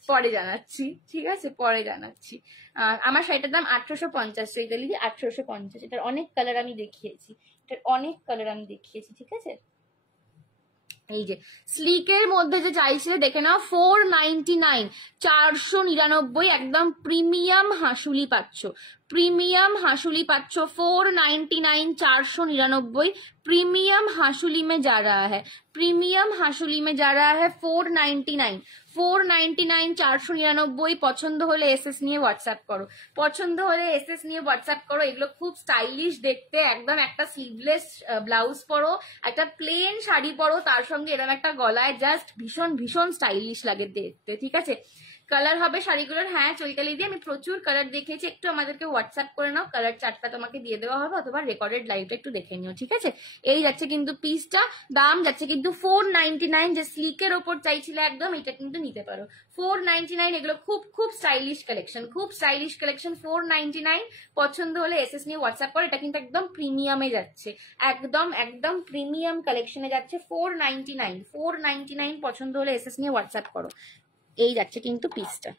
পরে জানাচ্ছি, ঠিক আছে, পরে জানাচ্ছি। আমার শাড়িটার দাম 1850 চৈতা দিদি, 1850। এটার অনেক কালার আমি দেখিয়েছি, ঠিক আছে। এই যে স্লিকের মধ্যে যে চাইছে দেখে নাও, 499, 499, একদম প্রিমিয়াম হাসুলি পাচ্ছ, 499, 499, प्रीमियम हाशुली में जा रहा है, 499, 499, পছন্দ হলে এসএস নিয়ে হোয়াটসঅ্যাপ করো, এগুলো খুব স্টাইলিশ দেখতে, একদম একটা স্লিভলেস ব্লাউজ পরো, একটা প্লেন শাড়ি পরো, তার সঙ্গে এরকম একটা গলায়, জাস্ট ভীষণ ভীষণ স্টাইলিশ লাগে দেখতে, ঠিক আছে। কালার হবে শাড়িগুলোর, হ্যাঁ চৈতালি দিয়ে আমি প্রচুর কালার দেখিয়েছি, একটু আমাদেরকে হোয়াটসঅ্যাপ করে নাও, কালার চার্টটা তোমাকে দিয়ে দেওয়া হবে, অথবা রেকর্ডেড লাইভটা একটু দেখে নিও, ঠিক আছে। এই যাচ্ছে কিন্তু পিসটা, দাম যাচ্ছে কিন্তু 499, যে স্লিকের ওপর চাইছিলে একদম, এটা কিন্তু নিতে পারো 499। এগুলো খুব খুব স্টাইলিশ কালেকশন, খুব স্টাইলিশ কালেকশন, 499। পছন্দ হলে এসএস নিয়ে হোয়াটসঅ্যাপ করো। এটা কিন্তু একদম প্রিমিয়ামে যাচ্ছে, একদম একদম প্রিমিয়াম কালেকশনে যাচ্ছে, 499, 499। পছন্দ হলে এসএস নিয়ে হোয়াটসঅ্যাপ করো। এই যাচ্ছে কিন্তু পিসটা,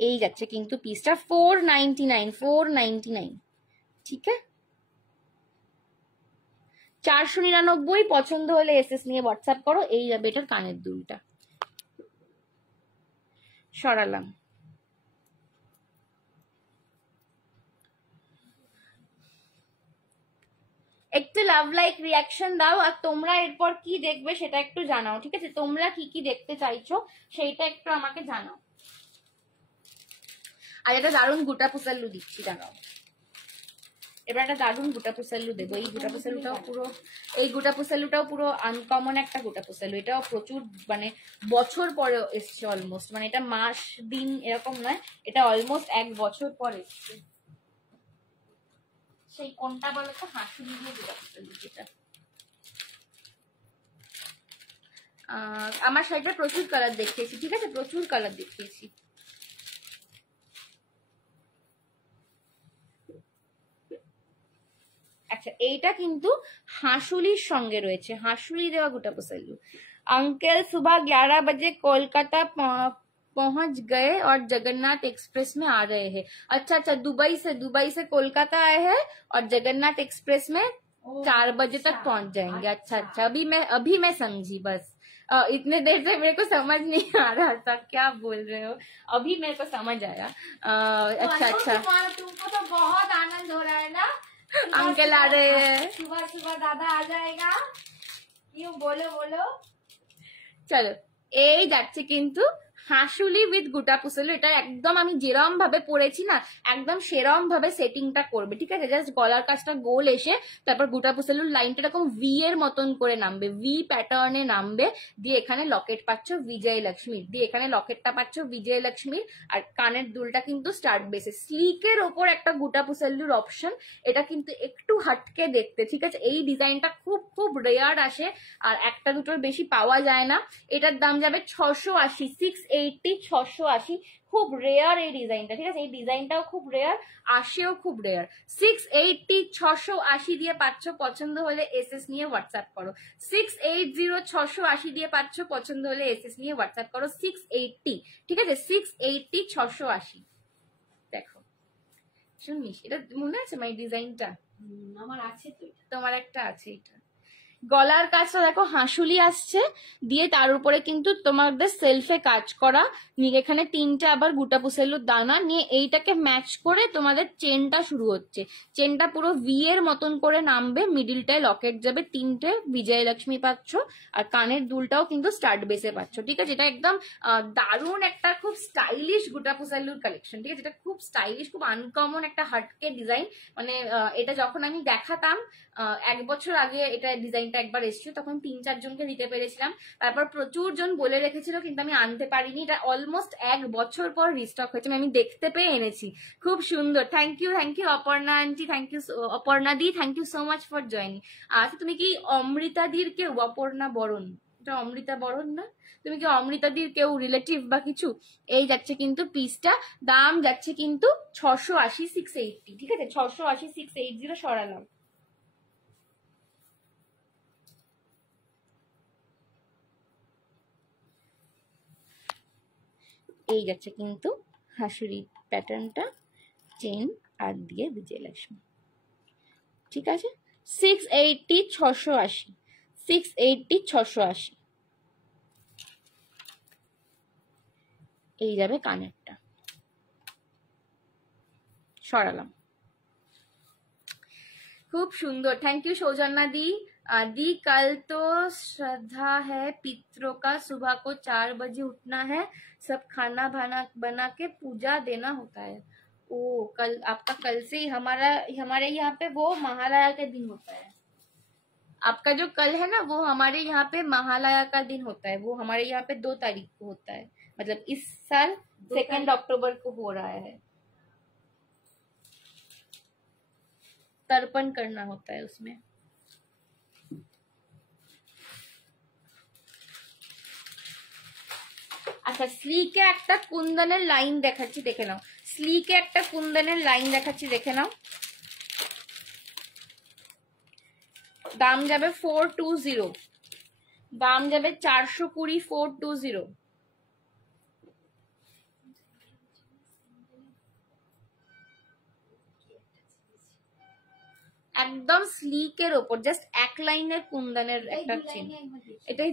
এই যাচ্ছে কিন্তু পিসটা 499, 499, ঠিক আছে। 499। পছন্দ হলে এসএস নিয়ে হোয়াটসঅ্যাপ করো। এই যাবে এটার কানের দুলটা, সরালাম। একটু লাভ লাইক রিয়াকশন দাও, আর তোমরা এরপর কি দেখবে সেটা একটু জানাও, ঠিক আছে। তোমরা কি কি দেখতে চাইছো সেইটা একটু আমাকে জানাও। আর এটা দারুণ গোটা পুসাল্লু দিচ্ছি, জানাও। এবার একটা দারুণ গোটা পুসাল্লু দেবো। এই গোটা পুসাল্লুটাও পুরো, এই গোটা পুসাল্লুটাও পুরো আনকমন একটা গোটা পুসাল্লু। এটাও প্রচুর মানে বছর পরে এসছে অলমোস্ট, মানে এটা মাস দিন এরকম নয়, এটা অলমোস্ট 1 বছর পর এসছে। সেই কোনটা বলো তো, হাসুলি দিয়ে গোটা পুসাল্লু যেটা। আমার শাড়িটা প্রচুর কালার দেখিয়েছি, ঠিক আছে, প্রচুর কালার দেখিয়েছি। আচ্ছা, এইটা কিন্তু হাসুলির সঙ্গে রয়েছে, হাসুলি দেওয়া গোটা পুসাল্লু। अंकल सुबह 11 बजे कोलकाता पहुंच गए और जगन्नाथ एक्सप्रेस में आ रहे हैं। अच्छा अच्छा, दुबई से कोलकाता आए हैं और जगन्नाथ एक्सप्रेस में 4 बजे तक पहुंच जाएंगे। अच्छा अच्छा, अभी मैं समझी, बस इतने देर से मेरे को समझ नहीं आ रहा था क्या बोल रहे हो, अभी मेरे को समझ आया। अच्छा अच्छा, तुमको तो बहुत आनंद हो रहा है ना, अंकल आ रहे हैं, सुबह सुबह दादा आ जाएगा, क्यों बोलो बोलो। চলো, এই যাচ্ছে কিন্তু হাসুলি উইথ গোটা পুসাল্লু। এটা একদম আমি যেরম ভাবে পরেছি না, একদম সেরম ভাবে সেটিংটা করবে, ঠিক আছে। জাস্ট গলার কাছটা গোল এসে তারপর গোটা পুসাল্লুর লাইনটা এরকম ভি এর মতন করে নামবে, ভি প্যাটার্নে নামবে, দিয়ে এখানে লকেট পাচ্ছ বিজয় লক্ষ্মীর, দিয়ে এখানে লকেটটা পাচ্ছ বিজয় লক্ষ্মীর, আর কানের দুলটা কিন্তু স্টার্ট বেসে স্লিকের ওপর একটা গোটা পুসাল্লুর অপশন। এটা কিন্তু একটু হাটকে দেখতে, ঠিক আছে। এই ডিজাইনটা খুব খুব রেয়ার আসে, আর একটা দুটোর বেশি পাওয়া যায় না। এটার দাম যাবে 680, 680, 680। খুব রেয়ার এই ডিজাইনটা, ঠিক আছে। এই ডিজাইনটাও খুব রেয়ার, আসেও খুব রেয়ার। 680, 680 দিয়ে পাচ্ছ। পছন্দ হলে এসএস নিয়ে হোয়াটসঅ্যাপ করো। 680, 680 দিয়ে পাচ্ছ। পছন্দ হলে এসএস নিয়ে হোয়াটসঅ্যাপ করো। 680, ঠিক আছে, 680, 680। দেখো শুনিস, এটা মনে আছে আমার ডিজাইনটা? আমার আছে তো, তোমার একটা আছে। এটা গলার কাজটা দেখো হাসুলি আসছে, দিয়ে তার উপরে কিন্তু তোমাদের সেলফে কাজ করা, এখানে 3টে আবার গোটা পুসাল্লুর দানা নিয়ে এইটাকে ম্যাচ করে তোমাদের চেনটা শুরু হচ্ছে। চেনটা পুরো ভি এর মতন করে নামবে, মিডিলটায় লকেট যাবে, 3টে বিজয়লক্ষ্মী পাচ্ছ, আর কানের দুলটাও কিন্তু স্টার্ট বেসে পাচ্ছ, ঠিক আছে। এটা একদম দারুণ একটা খুব স্টাইলিশ গোটা পুসাল্লুর কালেকশন, ঠিক আছে। এটা খুব স্টাইলিশ, খুব আনকমন একটা হাটকে ডিজাইন। মানে এটা যখন আমি দেখাতাম 1 বছর আগে, এটা ডিজাইনটা একবার এসেছিল, তখন 3-4 জনকে দিতে পেরেছিলাম, তারপর প্রচুর জন বলে রেখেছিল কিন্তু আমি আনতে পারিনি। এটা অলমোস্ট 1 বছর পর রিস্টক হয়েছে, আমি দেখতে পেয়ে এনেছি। খুব সুন্দর, thank you Aparna aunty, thank you Aparna di, thank you so much for joining. আচ্ছা, তুমি কি অমৃতা দির কেউ? অপর্ণা বরণ, এটা অমৃতা বরণ না? তুমি কি অমৃতা দির কেউ রিলেটিভ বা কিছু? এই যাচ্ছে কিন্তু পিসটা, দাম যাচ্ছে কিন্তু 680, 680, ঠিক আছে, 680, 680 সরালাম। এই যাচ্ছে কিন্তু হাসুরি প্যাটার্নটা, চেন আর দিয়ে বিজয়লক্ষ্মী, ঠিক আছে। 680, 680, 680, 680। এই যাবে কানেরটা, সরালাম। खूब सुंदर, थैंक यू सौजन्या दी। दी कल तो श्रद्धा है पितरों का, सुबह को 4 बजे उठना है, सब खाना बना के पूजा देना होता है। ओ, कल आपका, कल से ही हमारे यहाँ पे वो महालया के दिन होता है। आपका जो कल है ना, वो हमारे यहाँ पे महालया का दिन होता है, वो हमारे यहाँ पे 2 तारीख को होता है, मतलब इस साल 2 अक्टूबर को हो रहा है। तर्पण करना होता है उसमें। আচ্ছা, স্লিকে একটা কুন্দনের লাইন দেখাচ্ছি, দেখে নাও। স্লিকে একটা কুন্দনের লাইন দেখাচ্ছি, দেখে নাও। দাম যাবে 420, দাম যাবে 420, 420। একদম স্লিকের ওপর জাস্ট এক লাইনের কুন্দনের একটা চেন। এটাই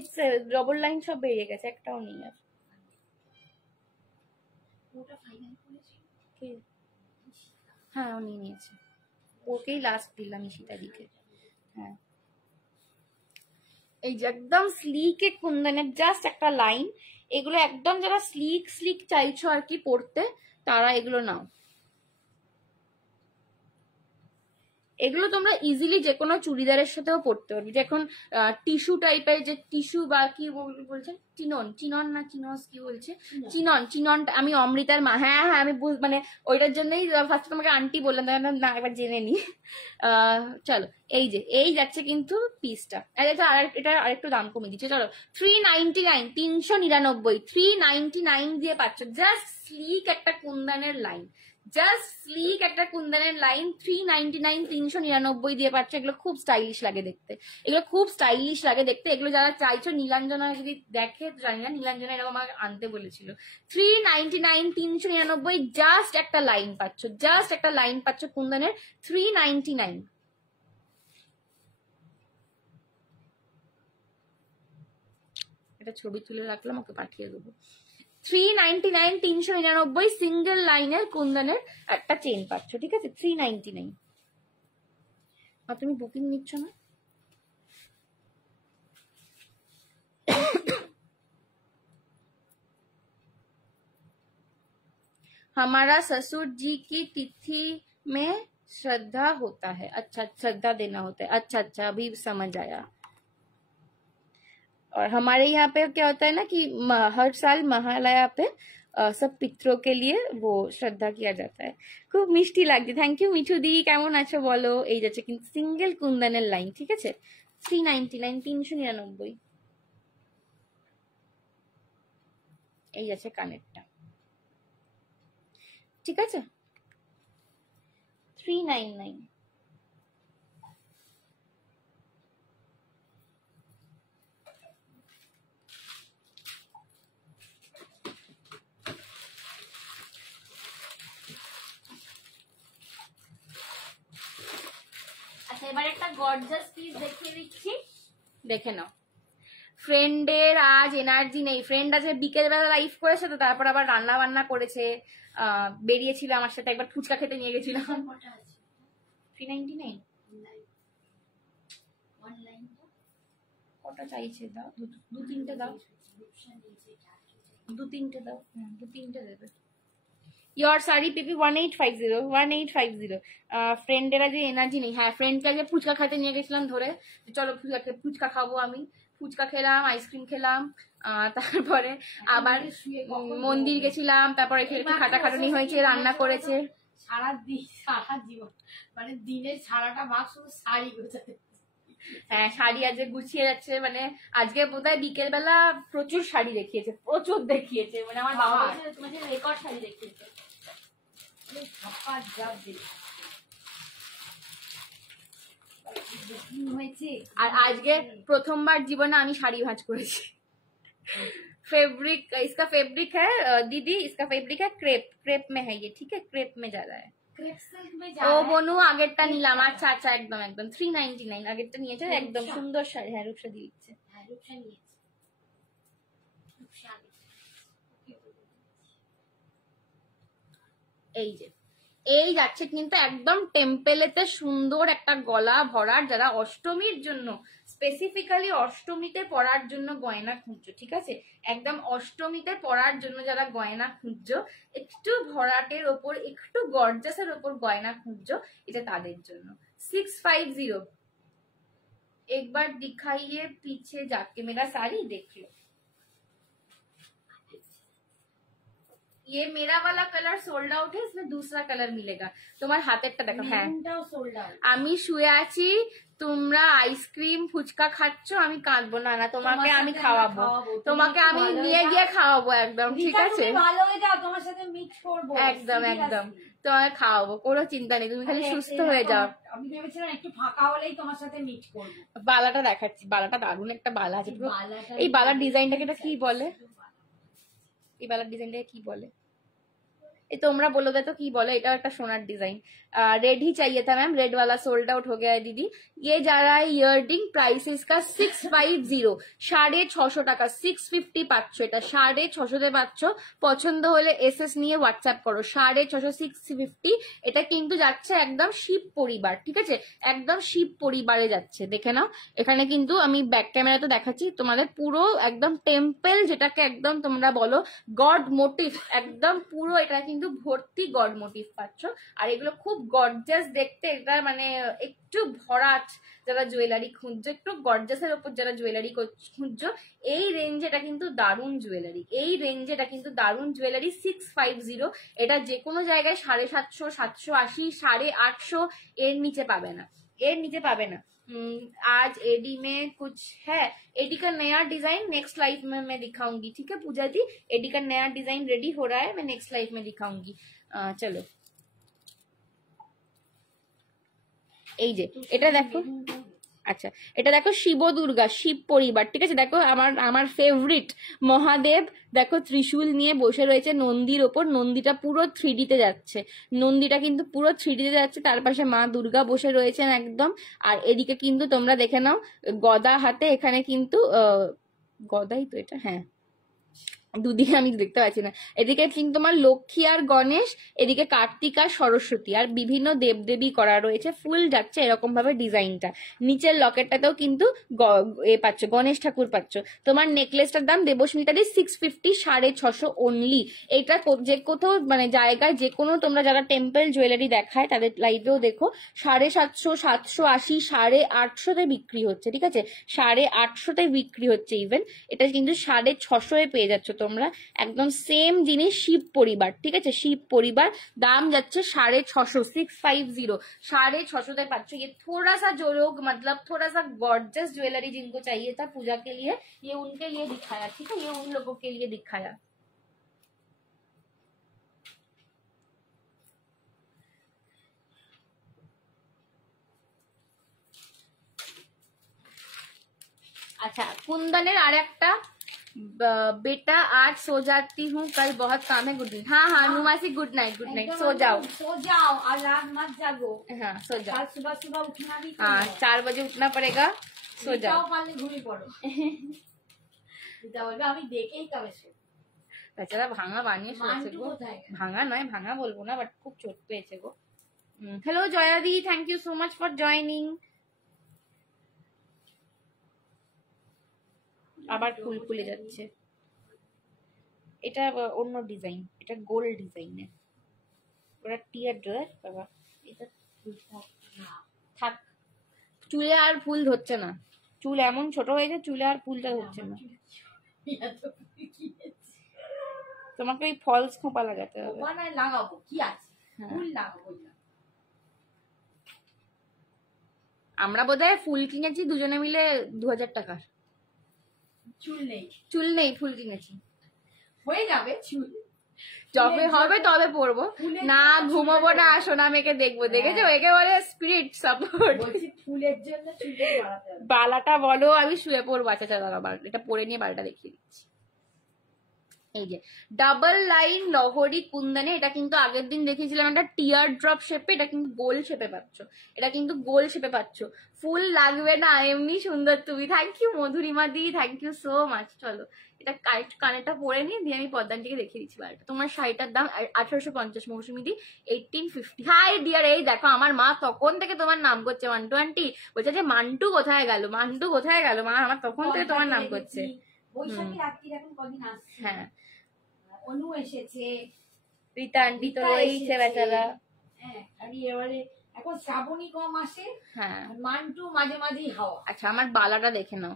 ডবল লাইন সব বেরিয়ে গেছে, একটাও নেই আর। হ্যাঁ, ও নিয়ে নিয়েছে, ওকেই লাস্ট দিলাম ইশিতাদিকে। হ্যাঁ, এই যে একদম স্লিকে কুন্দনের জাস্ট একটা লাইন। এগুলো একদম যারা স্লিক স্লিক চাইছো আর কি পড়তে, তারা এগুলো নাও। এগুলো তোমরা ইজিলি যে কোনো চুড়িদারের সাথেও পরতে পারবে। যে এখন টিস্যু টাইপের, যে টিস্যু বা কি বলছে, চিনন চিনন না চিনস কি বলছে, চিনন চিনন। আমি অমৃতার মা, হ্যাঁ হ্যাঁ আমি মানে ওইটার জন্যই ফার্স্ট তোমাকে আন্টি বললাম, না এবার জেনে নি। চলো, এই যে এই যাচ্ছে কিন্তু পিসটা। এটা আরেকটু দাম কমে দিচ্ছে। চলো 399, 399, 399 দিয়ে পাচ্ছ জাস্ট স্লিক একটা কুন্দনের লাইন। জাস্ট স্লিক একটা কুন্দনের লাইন 399, 399 দিয়ে পাচ্ছ। এগুলো খুব স্টাইলিশ লাগে দেখতে, এগুলো খুব স্টাইলিশ লাগে দেখতে। এগুলো যারা চাইছো, নীলাঞ্জনা যদি দেখে, জানি না, নীলাঞ্জনা এরকম আমাকে আনতে বলেছিল। 399, 399 জাস্ট একটা লাইন পাচ্ছ, জাস্ট একটা লাইন পাচ্ছ কুন্দনের 399। এটা ছবি তুলে রাখলাম, ওকে পাঠিয়ে দেবো। 399, 399 সিঙ্গেল লাইনের কুন্দনের একটা চেন পাচ্ছ, ঠিক আছে? 399। আর তুমি বুকিং নিচ্ছ না? हमारा ससुर जी की तिथि में श्रद्धा होता है। अच्छा, श्रद्धा देना होता है। अच्छा अच्छा, अभी समझ आया। और हमारे यहाँ पे क्या होता है ना कि हर साल महालया पे सब पितरों के लिए वो श्रद्धा किया जाता है। खूब मिष्टी লাগছে। থ্যাংক ইউ মিঠু দি, কেমন আছো বলো। এই যাচ্ছে কিন্তু সিঙ্গেল কুন্দনের লাইন, ঠিক আছে? 399, 399। এই যাচ্ছে কানেরটা, ঠিক আছে? 399। আচ্ছা, এবার একটা গর্জাস পিস দেখিয়ে দিচ্ছি, দেখে নাও। ফ্রেন্ডের আজ এনার্জি নেই। ফ্রেন্ড আজকে বিকেলবেলা লাইভ করেছে, তো তারপর আবার রান্না বান্না করেছে। বেরিয়েছিল আমার সাথে, একবার ফুচকা খেতে নিয়ে গেছিলাম। 399 কটা চাইছে? দাও, দু তিনটে দাও, দু তিনটে দাও, দু তিনটে দেবে। योर साड़ी পিপি 1850, 1850। ফ্রেন্ডের আজ এনার্জি নেই। হ্যাঁ, ফ্রেন্ডকে আজকে ফুচকা খেতে নিয়ে গেছিলাম ধরে, চলো ফুচকা খাবো। আমি ফুচকা খেলাম, আইসক্রিম খেলাম, তারপরে আবার মন্দির গেছিলাম, তারপরে একটু খাটাখাটুনি হয়েছে, রান্না করেছে। সারা দিন, সারা জীবন, মানে দিনের সারাটা ভাগ শুধু শাড়ি গোছাতে। হ্যাঁ, শাড়ি আজকে গুছিয়ে যাচ্ছে। মানে আজকে বোধহয় বিকেল বেলা প্রচুর শাড়ি দেখিয়েছে, প্রচুর দেখিয়েছে। মানে আমার বাবা তোমাকে রেকর্ড শাড়ি দেখিয়েছে। আর আজকে প্রথমবার জীবনে আমি শাড়ি ভাঁজ করেছি। फैब्रिक, इसका फैब्रिक है दीदी, इसका फैब्रिक है क्रेप, क्रेप में है ये, ठीक है? क्रेप में जा रहा है। ও বনু আগেরটা নিলাম। আচ্ছা আচ্ছা, একদম একদম 399 আগেরটা নিয়েছে। একদম সুন্দর শাড়ি। হ্যাঁ, রূপসা দিচ্ছে। এই যে এই যাচ্ছে কিন্তু একদম টেম্পেলেতে সুন্দর একটা গলা ভরার, যারা অষ্টমীর জন্য, স্পেসিফিক্যালি অষ্টমীতে পরার জন্য গয়না খুঁজছো, ঠিক আছে? একদম অষ্টমীতে পরার জন্য যারা গয়না খুঁজছো, একটু ভরাটের ওপর, একটু গর্জাসের ওপর গয়না খুঁজছো, এটা তাদের জন্য। 650। एक बार दिखाइए पीछे जाके मेरा साड़ी देख लो। ये मेरा वाला कलर सोल्ड आउट है, इसमें दूसरा कलर मिलेगा। তোমার হাতেরটা দেখো। হ্যাঁ আমি শুয়ে আছি, তোমরা আইসক্রিম ফুচকা খাচ্ছ, আমি কাঁদবো না, না তোমাকে আমি খাওয়াবো, তোমাকে আমি নিয়ে গিয়ে খাওয়াবো একদম, ঠিক আছে? ভালো হয়ে যাও, তোমার সাথে মিক্স করবো একদম একদম, তোমাকে খাওয়াবো, কোনো চিন্তা নেই, তুমি খালি সুস্থ হয়ে যাও। আমি ভেবেছিলাম একটু ফাঁকা হলেই তোমার সাথে মিক্স করবো। বালাটা দেখাচ্ছি, বালাটা দারুণ একটা বালা আছে। এই বালার ডিজাইনটাকে এটা কি বলে? এই বালার ডিজাইনটাকে কি বলে? ये তোমরা বলো দে তো কি বলে? এটা একটা সোনার ডিজাইন। रेड ही चाहिए था मैम, रेड वाला सोल्ड आउट हो गया है दीदी। ये जा रहा है ইয়াররিং, প্রাইস इसका 650, 650 টাকা, 650 পাচ্ছ, এটা 650 তে পাচ্ছ। পছন্দ হলে এসএস নিয়ে হোয়াটসঅ্যাপ করো। 650, 650। এটা কিন্তু যাচ্ছে একদম শিব পরিবার, ঠিক আছে? একদম শিব পরিবারে যাচ্ছে, দেখে নাও। এখানে কিন্তু আমি ব্যাক ক্যামেরাতে দেখাচ্ছি তোমাদের, পুরো একদম টেম্পল, যেটাকে একদম তোমরা বলো গড মোটিভ, একদম পুরো এটা কিন্তু ভর্তি গড মোটিভ পাচ্ছ। আর এগুলো খুব গর্জাস দেখতে, এটা মানে একটু ভরাট যারা জুয়েলারি খুঁজছো, একটু গর্জাসের উপর যারা জুয়েলারি খুঁজছো, এই রেঞ্জে এটা কিন্তু দারুণ জুয়েলারি, এই রেঞ্জে এটা কিন্তু দারুণ জুয়েলারি। 650, এটা যে কোনো জায়গায় 750, 780, 850, এর নিচে পাবে না, এর নিচে পাবে না। आज एडी में कुछ है, एडी का नया डिजाइन नेक्स्ट लाइफ में मैं दिखाऊंगी, ठीक है पूजा दी? एडी का नया डिजाइन रेडी हो रहा है, मैं नेक्स्ट लाइफ में दिखाऊंगी। चलो এই যে এটা দেখো, আচ্ছা এটা দেখো শিব দুর্গা, শিব পরিবার, ঠিক আছে? দেখো আমার ফেভারিট মহাদেব, দেখো ত্রিশূল নিয়ে বসে রয়েছে নন্দীর ওপর, নন্দীটা পুরো 3D তে যাচ্ছে, নন্দীটা কিন্তু পুরো 3D তে যাচ্ছে। তার পাশে মা দুর্গা বসে রয়েছেন একদম। আর এদিকে কিন্তু তোমরা দেখে নাও গদা হাতে, এখানে কিন্তু গদাই তো এটা, হ্যাঁ দুদিকে আমি দেখতে পাচ্ছি না। এদিকে কিন্তু তোমার লক্ষ্মী আর গণেশ, এদিকে কার্তিক আর সরস্বতী, আর বিভিন্ন দেবদেবী করা রয়েছে, ফুল যাচ্ছে এরকম ভাবে ডিজাইনটা। নিচের লকেটটাতেও কিন্তু পাচ্ছ, গণেশ ঠাকুর পাচ্ছ। তোমার নেকলেসটার দাম দেবস্মিতাদি 650, 650 অনলি। এটা যে কোথাও মানে জায়গায় যে কোনো তোমরা যারা টেম্পল জুয়েলারি দেখায় তাদের লাইভেও দেখো 750, 780, 850 বিক্রি হচ্ছে, ঠিক আছে? 850 বিক্রি হচ্ছে ইভেন, এটা কিন্তু 650 পেয়ে যাচ্ছ তোমরা একদম সেম জিনিস। শিব পরিবার, ঠিক আছে? শিব পরিবার দাম যাচ্ছে 650, 650, 650 पाँच। ये थोड़ा सा जो लोग मतलब थोड़ा सा गॉर्जियस ज्वेलरी जिनको चाहिए था पूजा के लिए, ये उनके लिए दिखाया, ठीक है? ये उन लोगों के लिए दिखाया। अच्छा कुंदনের আর একটা, बेटा आज सो जाती हूँ, कल बहुत काम है, गुड नाइट। हाँ हाँ नुमासी, गुड नाइट, गुड नाइट, सो जाओ, सो जाओ और रात मत जागो। हाँ सो जाओ, कल सुबह सुबह उठना भी, हाँ 4 बजे उठना पड़ेगा, सो जाओ। पाले घूमी पड़ो। বলবে আমি দেখেই তবে সে বেচারা ভাঙা বানিয়ে শুয়েছে গো, ভাঙা নয়, ভাঙা বলবো না, বাট খুব চোট পেয়েছে গো। Hello Jayadi, thank you so much for joining. আবার ফুল ফুলে যাচ্ছে, এটা অন্য ডিজাইন, এটা গোল্ড ডিজাইনের, ওটা টিয়ার ড্রয়ার বাবা, এটা থাক। চুলে আর ফুল ধরছে না, চুল এমন ছোট হয়েছে, চুলে আর ফুলটা ধরছে না। তোমাকে ওই ফলস খোঁপা লাগাতে হবে। লাগাবো কি আছে, ফুল লাগাবো। আমরা বোধহয় ফুল কিনেছি দুজনে মিলে 2000 টাকার। চুল নেই, চুল নেই, ফুল কিনেছি। হয়ে যাবে চুল, যবে হবে তবে পরবো না, ঘুমাবো না, সোনা মেয়েকে দেখবো। দেখেছো, একে বলে স্পিরিট সাপোর্ট। ফুলের জন্য চুলের বালাটা বলো, আমি শুয়ে পড়বো। আচ্ছা দাঁড়া, এটা পরে নিয়ে বালাটা দেখিয়ে দিচ্ছি। এই যে ডাবল লাইন লহরি কুন্দনে, এটা কিন্তু আগের দিন দেখিয়েছিলাম একটা টিয়ার ড্রপ শেপে, এটা কিন্তু গোল শেপে পাচ্ছ, এটা কিন্তু গোল শেপে পাচ্ছ। ফুল লাগবে না, এমনি সুন্দর তুমি। Thank you Madhurima di, thank you so much. চলো এটা কানেরটা পরে নিয়ে দিয়ে আমি পদ্মানটিকে দেখিয়ে দিচ্ছি বারোটা। তোমার শাড়িটার দাম 1850, মৌসুমি দি 1850। হাই ডিয়ার, এই দেখো আমার মা তখন থেকে তোমার নাম করছে, মান্টু আন্টি বলছে যে মান্টু কোথায় গেল, মান্টু কোথায় গেল, মা আমার তখন থেকে তোমার নাম করছে। হ্যাঁ অনু এসেছে, রীতা আন্টি তো রয়েছে বেচারা। হ্যাঁ এবারে এখন শ্রাবণী কম আসে, হ্যাঁ মান্টু মাঝে মাঝেই হাওয়া। আচ্ছা আমার বালাটা দেখে নাও,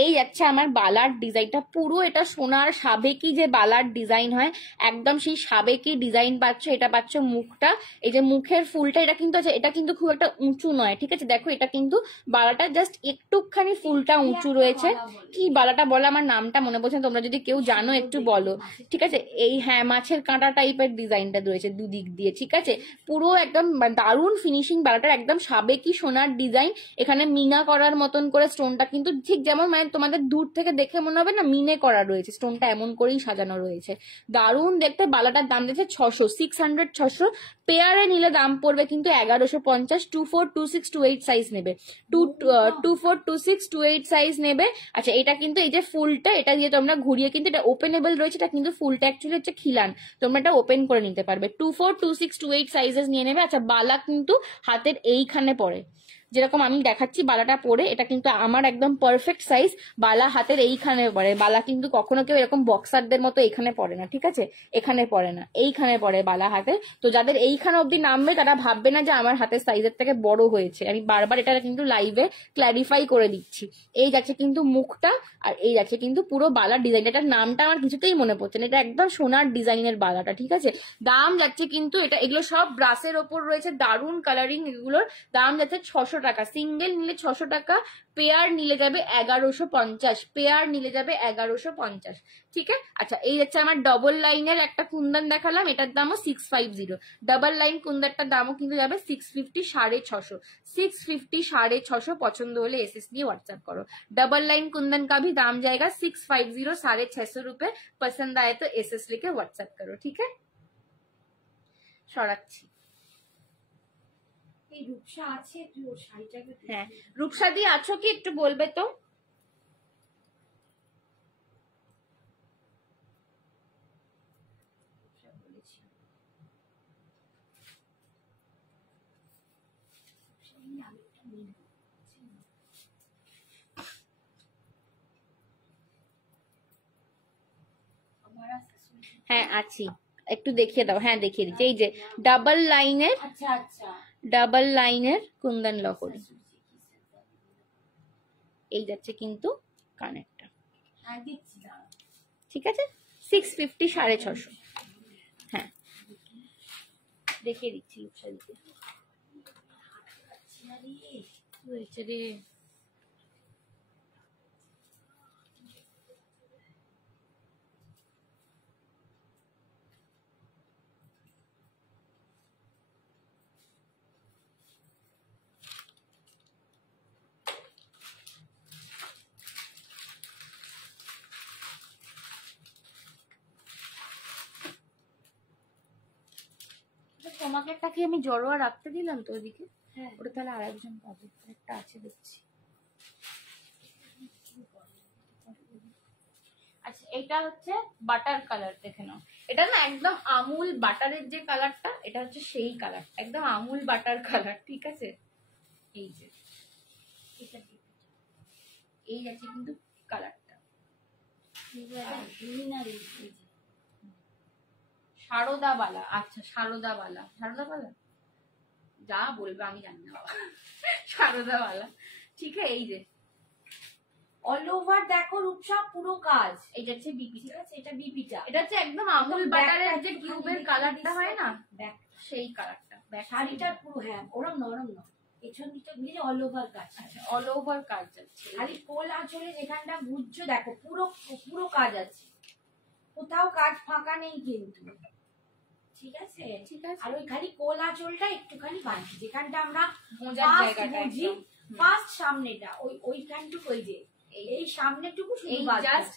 এই যাচ্ছে আমার বালার ডিজাইনটা, পুরো এটা সোনার সাবেকি যে বালার ডিজাইন হয়, একদম সেই সাবেকি ডিজাইন পাচ্ছ। এটা পাচ্ছ মুখটা, এই যে মুখের ফুলটা, এটা কিন্তু আছে, এটা কিন্তু খুব একটা উঁচু নয়, ঠিক আছে। দেখো এটা কিন্তু বালাটা জাস্ট একটুখানি ফুলটা উঁচু রয়েছে। কি বালাটা বলো, আমার নামটা মনে পড়ছে না, তোমরা যদি কেউ জানো একটু বলো, ঠিক আছে। এই হ্যাঁ মাছের কাঁটা টাইপের ডিজাইনটা রয়েছে দুদিক দিয়ে, ঠিক আছে। পুরো একদম দারুণ ফিনিশিং বালাটার, একদম সাবেকি সোনার ডিজাইন। এখানে মিনা করার মতন করে স্টোনটা কিন্তু ঠিক যেমন মানে তোমাদের দূর থেকে দেখে মনে হবে না মিনে করা রয়েছে, স্টোনটা এমন করেই সাজানো রয়েছে, দারুণ দেখতে। বালাটার দাম দিয়েছে 600, 600, 600। পেয়ারে নিলে দাম পড়বে কিন্তু 1150। 24, 26, 28 সাইজ নেবে, 24, 26, 28 সাইজ নেবে। আচ্ছা এটা কিন্তু এই যে ফুলটা, এটা দিয়ে তোমরা ঘুরিয়ে কিন্তু এটা ওপেনেবল রয়েছে, এটা কিন্তু ফুলটা অ্যাকচুয়ালি হচ্ছে খিলান, তোমরা এটা ওপেন করে নিতে পারবে। 24, 26, 28 সাইজেস নিয়ে নেবে। আচ্ছা বালা কিন্তু হাতের এইখানে পড়ে, যেরকম আমি দেখাচ্ছি বালাটা পরে, এটা কিন্তু আমার একদম পারফেক্ট সাইজ। বালা হাতের এইখানে পড়ে, বালা কিন্তু কখনো কেউ এরকম বক্সারদের মতো এখানে পড়ে না, ঠিক আছে, এখানে পড়ে না, এইখানে পড়ে বালা হাতে। তো যাদের এইখানে অব্দি নামবে তারা ভাববে না যে আমার হাতের সাইজের থেকে বড় হয়েছে, আমি বারবার এটা কিন্তু লাইভে ক্ল্যারিফাই করে দিচ্ছি। এই যাচ্ছে কিন্তু মুখটা, আর এই যাচ্ছে কিন্তু পুরো বালার ডিজাইনটা। এটার নামটা আমার কিছুতেই মনে পড়ছে না, এটা একদম সোনার ডিজাইনের বালাটা, ঠিক আছে। দাম যাচ্ছে কিন্তু এটা, এগুলো সব ব্রাসের ওপর রয়েছে, দারুণ কালারিং, এগুলোর দাম যাচ্ছে 600 টাকা। সিঙ্গেল নিলে 600 টাকা, পেয়ার নিলে যাবে 1150, পেয়ার নিলে যাবে 1150, ঠিক আছে। আচ্ছা এই যাচ্ছে আমার ডবল লাইনের একটা কুন্দন দেখালাম, এটার দামও 650। ডাবল লাইন কুন্দনটার দামও কিন্তু যাবে 650, 650, 650, 650। পছন্দ হলে এসএস দিয়ে হোয়াটসঅ্যাপ করো। डबल लाइन कुंदन का भी दाम जाएगा 650, 650 रुपए। पसंद आए तो एसएस लिखे व्हाट्सएप करो, ठीक है। সরাচ্ছি। এই রূপসা আছে, তুই ওর শাড়িটাকে, হ্যাঁ রূপসা দি আছো কি একটু বলবে তো। হ্যাঁ আছি, একটু দেখিয়ে দাও। হ্যাঁ দেখিয়ে দিচ্ছি, এই যে ডাবল লাইনের, আচ্ছা আচ্ছা ডাবল লাইনের কুন্দন লকড়ি, এই যাচ্ছে কিন্তু কানেরটা, ঠিক আছে। 650, 650। হ্যাঁ দেখিয়ে দিচ্ছি রূপসা দিকে রে। তোমাকে একটা কি আমি জড়োয়া রাখতে দিলাম তো ওদিকে, হ্যাঁ ওটা তাহলে আরেকজন পাবে, একটা আছে দেখছি। আচ্ছা এটা হচ্ছে বাটার কালার, দেখে নাও। এটা না একদম আমুল বাটারের যে কালারটা, এটা হচ্ছে সেই কালার, একদম আমুল বাটার কালার, ঠিক আছে। এই যে এই আছে কিন্তু কালারটা, সারদা বালা। আচ্ছা সারদা বালা, সারদা বালা যা বলবে আমি জানি না বাবা, সারদা বালা, ঠিক আছে। এই যে অল ওভার দেখো রূপসা পুরো কাজ, এটা হচ্ছে বিপি, ঠিক আছে, এটা বিপিটা, এটা হচ্ছে একদম আমুল বাটারের যে কিউবের কালারটা হয় না, সেই কালারটা। শাড়িটার পুরো, হ্যাঁ ওরম নরম না, পেছন দিকটা বুঝে অল ওভার কাজ। আচ্ছা অল ওভার কাজ যাচ্ছে, খালি কোল আঁচলে যেখানটা বুঝছো দেখো পুরো পুরো কাজ আছে, কোথাও কাজ ফাঁকা নেই কিন্তু, ঠিক আছে ঠিক আছে। আর ওই খালি কোল আঁচলটা একটুখানি বাঁধি, যেখানটা আমরা মোজার জায়গাটা বুঝি ফার্স্ট সামনেটা, ওইখানটুকু, ওই যে এই সামনেটুকু শুধু এই জাস্ট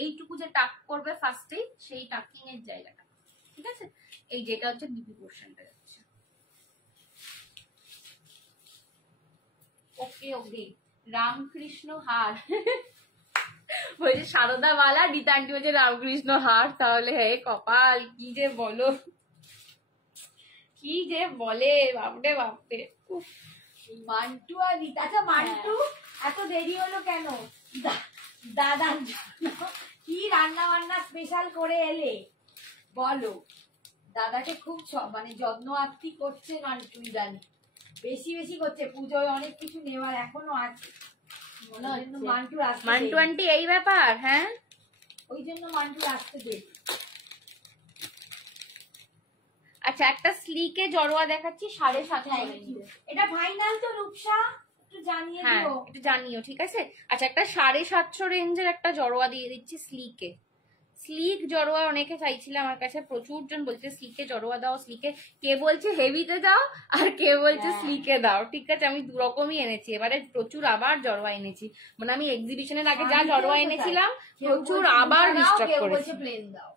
এইটুকু যে টাক করবে ফার্স্টে, সেই টাকিং এর জায়গাটা, ঠিক আছে। এই যেটা হচ্ছে বিপি পোরশনটা যাচ্ছে। ওকে ওকে, রামকৃষ্ণ হার বলছে সারদা বালা, রীতান্টি বলছে রামকৃষ্ণ হার। তাহলে হে কপাল, কি যে বলো, কি যে বলে, বাপরে বাপরে। মান্টু আর রীতা। আচ্ছা মান্টু এত দেরি হলো কেন? দাদার জন্য কি রান্না বান্না স্পেশাল করে এলে বলো? দাদাকে খুব মানে যত্ন আত্তি করছে মান্টু, জানি বেশি বেশি করছে, পুজোয় অনেক কিছু নেওয়ার এখনো আছে, মনে হচ্ছে মান্টু আসতে মান্টু আন্টি এই ব্যাপার। হ্যাঁ, ওই জন্য মান্টু আসতে দেরি। আচ্ছা একটা স্লিকে জড়োয়া দেখাচ্ছি 750। এটা ফাইনাল তো রূপসা, একটু জানিয়ে হ্যাঁ দিও। একটু জানিও, ঠিক আছে। আচ্ছা একটা 750 রেঞ্জের একটা জড়োয়া দিয়ে দিচ্ছি স্লিকে। স্লিক জড়োয়া অনেকে চাইছিল আমার কাছে, প্রচুর জন বলছে স্লিকে জড়োয়া দাও, স্লিকে। কে বলছে হেভিতে দাও আর কে বলছে স্লিকে দাও, ঠিক আছে। আমি দু রকমই এনেছি এবারে, প্রচুর আবার জড়োয়া এনেছি। মানে আমি এক্সিবিশনের আগে যা জড়োয়া এনেছিলাম প্রচুর আবার রিস্টক করেছি। প্লেন দাও।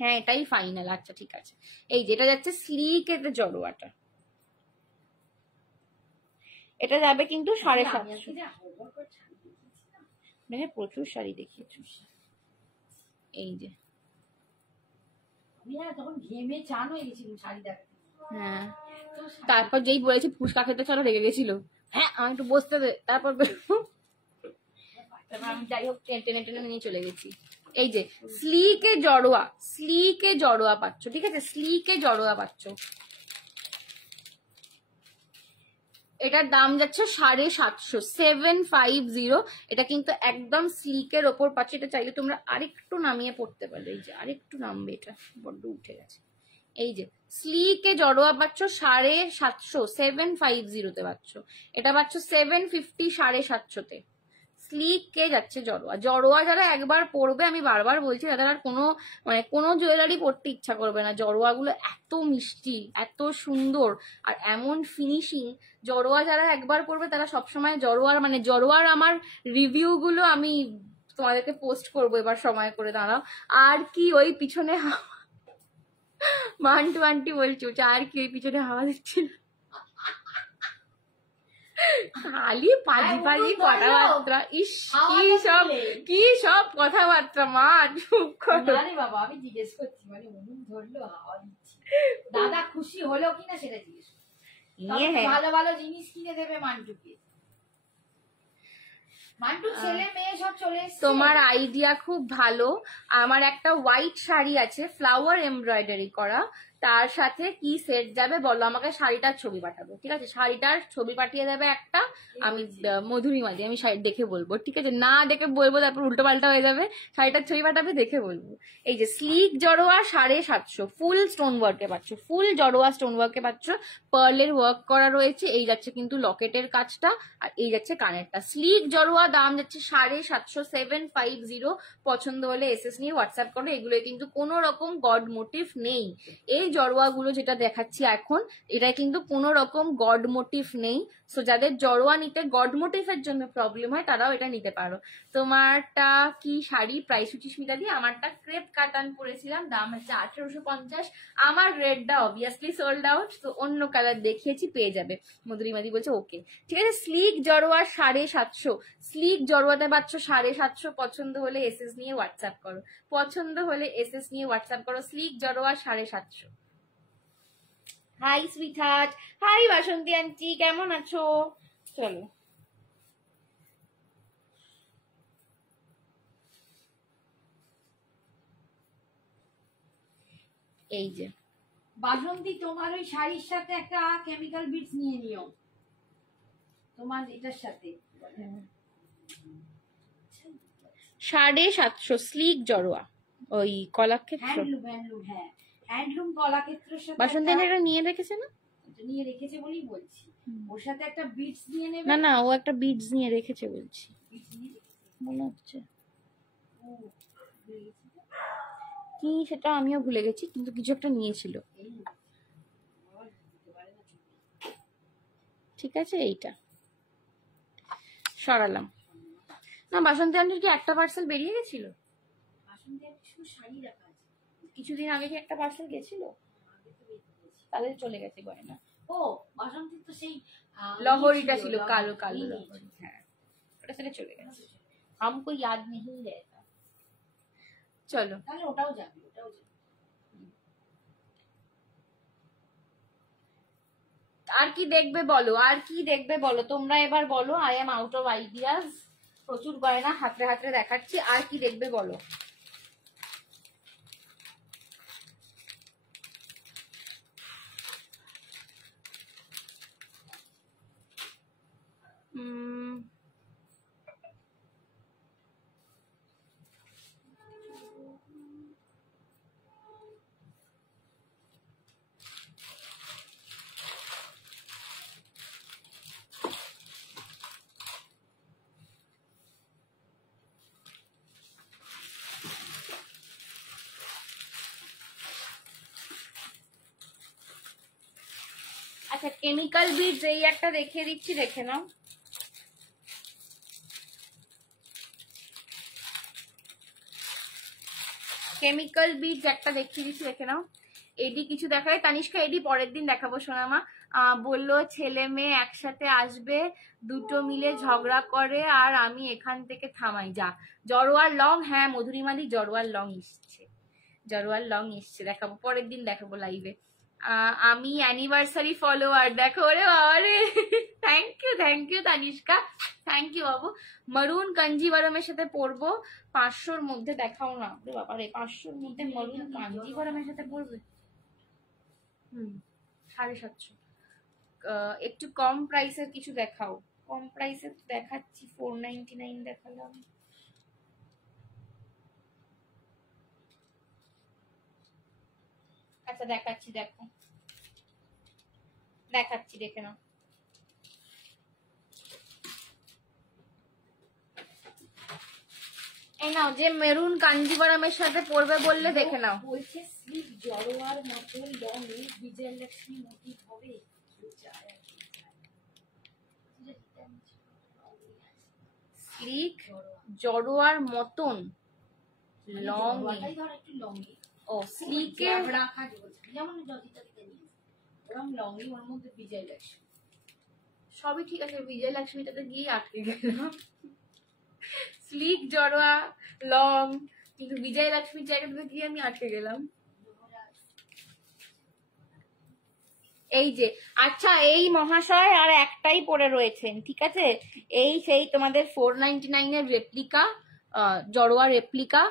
হ্যাঁ এটাই ফাইনাল। আচ্ছা ঠিক আছে, এই যেটা যাচ্ছে স্লিকের জড়োয়াটা, এটা যাবে কিন্তু 750। দেখে প্রচুর শাড়ি দেখিয়েছো। এই যে আমি না তখন ঘেমে চান হয়ে গেছিলাম শাড়ি দেখতে। হ্যাঁ, তারপর যেই বলেছি ফুচকা খেতে চলো রেগে গেছিল। হ্যাঁ আমি একটু বসতে দে, তারপর আমি যাই হোক টেনে টেনে নিয়ে চলে গেছি। এই যে স্লিকে জড়োয়া, স্লিকে জড়োয়া পাচ্ছ, ঠিক আছে, স্লিকে জড়োয়া পাচ্ছ। এটার দাম যাচ্ছে 750, 750। এটা কিন্তু একদম স্লিকের ওপর পাচ্ছ। এটা চাইলে তোমরা আরেকটু নামিয়ে পড়তে পারো, এই যে আরেকটু নামবে, এটা বড্ড উঠে গেছে। এই যে স্লিকে জড়োয়া পাচ্ছ 750, 750 পাচ্ছ। এটা পাচ্ছ 750, 750-তে। স্লিকে যাচ্ছে জড়োয়া। জড়োয়া যারা একবার পরবে, আমি বারবার বলছি, তাদের আর কোনো মানে কোনো জুয়েলারি পরতে ইচ্ছা করবে না। জড়োয়াগুলো এত মিষ্টি, এত সুন্দর, আর এমন ফিনিশিং। জড়োয়া যারা একবার পরবে তারা সবসময় জড়োয়ার মানে জড়োয়ার আমার রিভিউ গুলো আমি তোমাদেরকে পোস্ট করবো এবার সময় করে, দাঁড়াও। আর কি ওই পিছনে মান্টু আন্টি বলছো আর কি ওই পিছনে হাওয়া দিচ্ছিল, খালি পাজি পাজি কথাবার্তা। ইস কি সব কথাবার্তা, মা চুপ করো। আরে বাবা আমি জিজ্ঞেস করছি, মানে উনুন ধরলো হাওয়া দিচ্ছি, দাদা খুশি হলো কিনা সেটা জিজ্ঞেস করছি। ভালো ভালো জিনিস কিনে দেবে মান্টুকে। মান্টু ছেলে মেয়ে সব চলে এসেছে। তোমার আইডিয়া খুব ভালো। আমার একটা হোয়াইট শাড়ি আছে ফ্লাওয়ার এমব্রয়ডারি করা, তার সাথে কি সেট যাবে বলো আমাকে। শাড়িটার ছবি পাঠাবো, ঠিক আছে, শাড়িটার ছবি পাঠিয়ে দেবে একটা। আমি মধুরিমাদি, আমি শাড়ি দেখে বলবো, ঠিক আছে, না দেখে বলবো তারপর উল্টো পাল্টা হয়ে যাবে। শাড়িটার ছবি পাঠাবে, দেখে বলবো। এই যে স্লিক জড়োয়া 750, ফুল স্টোন ওয়ার্কে পাচ্ছ, ফুল জড়োয়া স্টোন ওয়ার্কে পাচ্ছ, পার্লের ওয়ার্ক করা রয়েছে। এই যাচ্ছে কিন্তু লকেটের কাজটা, আর এই যাচ্ছে কানেরটা। স্লিক জড়োয়া দাম যাচ্ছে 750, 750। পছন্দ হলে এসএস নিয়ে হোয়াটসঅ্যাপ করো। এগুলো কিন্তু কোনো রকম গড মোটিভ নেই। এই জড়োয়া গুলো যেটা দেখাচ্ছি এখন, এটা কিন্তু কোনো রকম গড মোটিভ নেই। সো যাদের জড়োয়া নিতে গড মোটিভের জন্য প্রবলেম হয় তারাও এটা নিতে পারো। তোমারটা কি শাড়ি প্রাইস সুচিস্মিতা দিয়ে? আমারটা ক্রেপ কাটান পরেছিলাম, দাম হচ্ছে 1850। আমার রেডটা অবভিয়াসলি সোল্ড আউট, তো অন্য কালার দেখিয়েছি, পেয়ে যাবে। মধুরিমাদি বলছে ওকে, ঠিক আছে। স্লিক জড়োয়া 750, স্লিক জড়োয়াতে পাচ্ছ 750। পছন্দ হলে এসএস নিয়ে হোয়াটসঅ্যাপ করো, পছন্দ হলে এসএস নিয়ে হোয়াটসঅ্যাপ করো। স্লিক জড়োয়া 750। হাই সুইটহার্ট, হাই বাসন্তী আন্টি, কেমন আছো? চলো এই যে বাসন্তী তোমার ওই শাড়ির সাথে একটা কেমিক্যাল বিটস নিয়ে নিও, তোমার এটার সাথে 750 স্লিক জড়োয়া, ওই কলাক্ষেত্র হ্যাঁ হ্যান্ডলুম কলাক্ষেত্রের সাথে। বাসন্তী এটা নিয়ে রেখেছে না? নিয়ে রেখেছে বলেই বলছি, ওর সাথে একটা বিটস নিয়ে নেবে। না না, ও একটা বিটস নিয়ে রেখেছে বলছি মনে হচ্ছে। কি সেটা আমিও ভুলে গেছি, কিন্তু কিছু একটা নিয়েছিল। ঠিক আছে, এইটা সরালাম। না বাসন্তী আন্টির কি একটা পার্সেল বেরিয়ে গেছিল? কিছুদিন আগে কি একটা পার্সেল গেছিল, তাহলে চলে গেছে গয়না। ও বাসন্তী তো সেই লহরিটা ছিল, কালো কালো লহরি, হ্যাঁ ওটা সেটা চলে গেছে। हमको याद नहीं रहता। চলো তাহলে ওটাও যাবে, ওটাও যাবে। আর কি দেখবে বলো, আর কি দেখবে বলো তোমরা এবার বলো। I am out of ideas. প্রচুর গয়না হাতড়ে হাতড়ে দেখাচ্ছি, আর কি দেখবে বলো। আচ্ছা কেমিক্যাল বিটস এই একটা দেখিয়ে দিচ্ছি, দেখে নাও। কেমিক্যাল বিটস একটা দেখিয়ে দিচ্ছি, দেখে নাও। এডি কিছু দেখায় তানিষ্কা, এডি পরের দিন দেখাবো সোনামা। বললো ছেলে মেয়ে একসাথে আসবে, দুটো মিলে ঝগড়া করে আর আমি এখান থেকে থামাই। যা জড়োয়ার লং, হ্যাঁ মধুরিমালি জড়োয়ার লং এসছে, জড়োয়ার লং এসছে, দেখাবো পরের দিন দেখাবো লাইভে। আমি অ্যানিভার্সারি ফলোয়ার, দেখো রে বাবা রে। Thank you Tanishka, thank you বাবু। মারুন কাঞ্জিভারমের সাথে পরবো, 500-র মধ্যে দেখাও না রে বাবা রে, 500-র মধ্যে মারুন কাঞ্জিভারমের সাথে পরবে। 750। একটু কম প্রাইসের কিছু দেখাও, কম প্রাইসের দেখাচ্ছি, 499 দেখালাম। আচ্ছা দেখাচ্ছি, দেখো দেখাচ্ছি, দেখে নাও। এই নাও, যে মেরুন কাঞ্জিভারমের সাথে পরবে বললে দেখে নাও। বলছে স্লিপ জড়োয়ার মতো লংয়ে বিজয়লক্ষ্মী মোটিভ হবে। স্লিক জড়োয়ার মতন লং, একটু লংয়ে, ও স্লিকে রাখা যেমন জজিতাতে নিয়ে ওরকম লংয়ে, ওর মধ্যে বিজয়লক্ষ্মী সবই ঠিক আছে, বিজয়লক্ষ্মীটাতে গিয়ে আটকে গেলাম। স্লিক জড়োয়া লং, কিন্তু বিজয়লক্ষ্মীর জায়গাটাতে গিয়ে আমি আটকে গেলাম। এই যে আচ্ছা এই মহাশয় আর একটাই পরে রয়েছেন, ঠিক আছে, এই সেই তোমাদের 499-এর রেপ্লিকা, জড়োয়া রেপ্লিকা।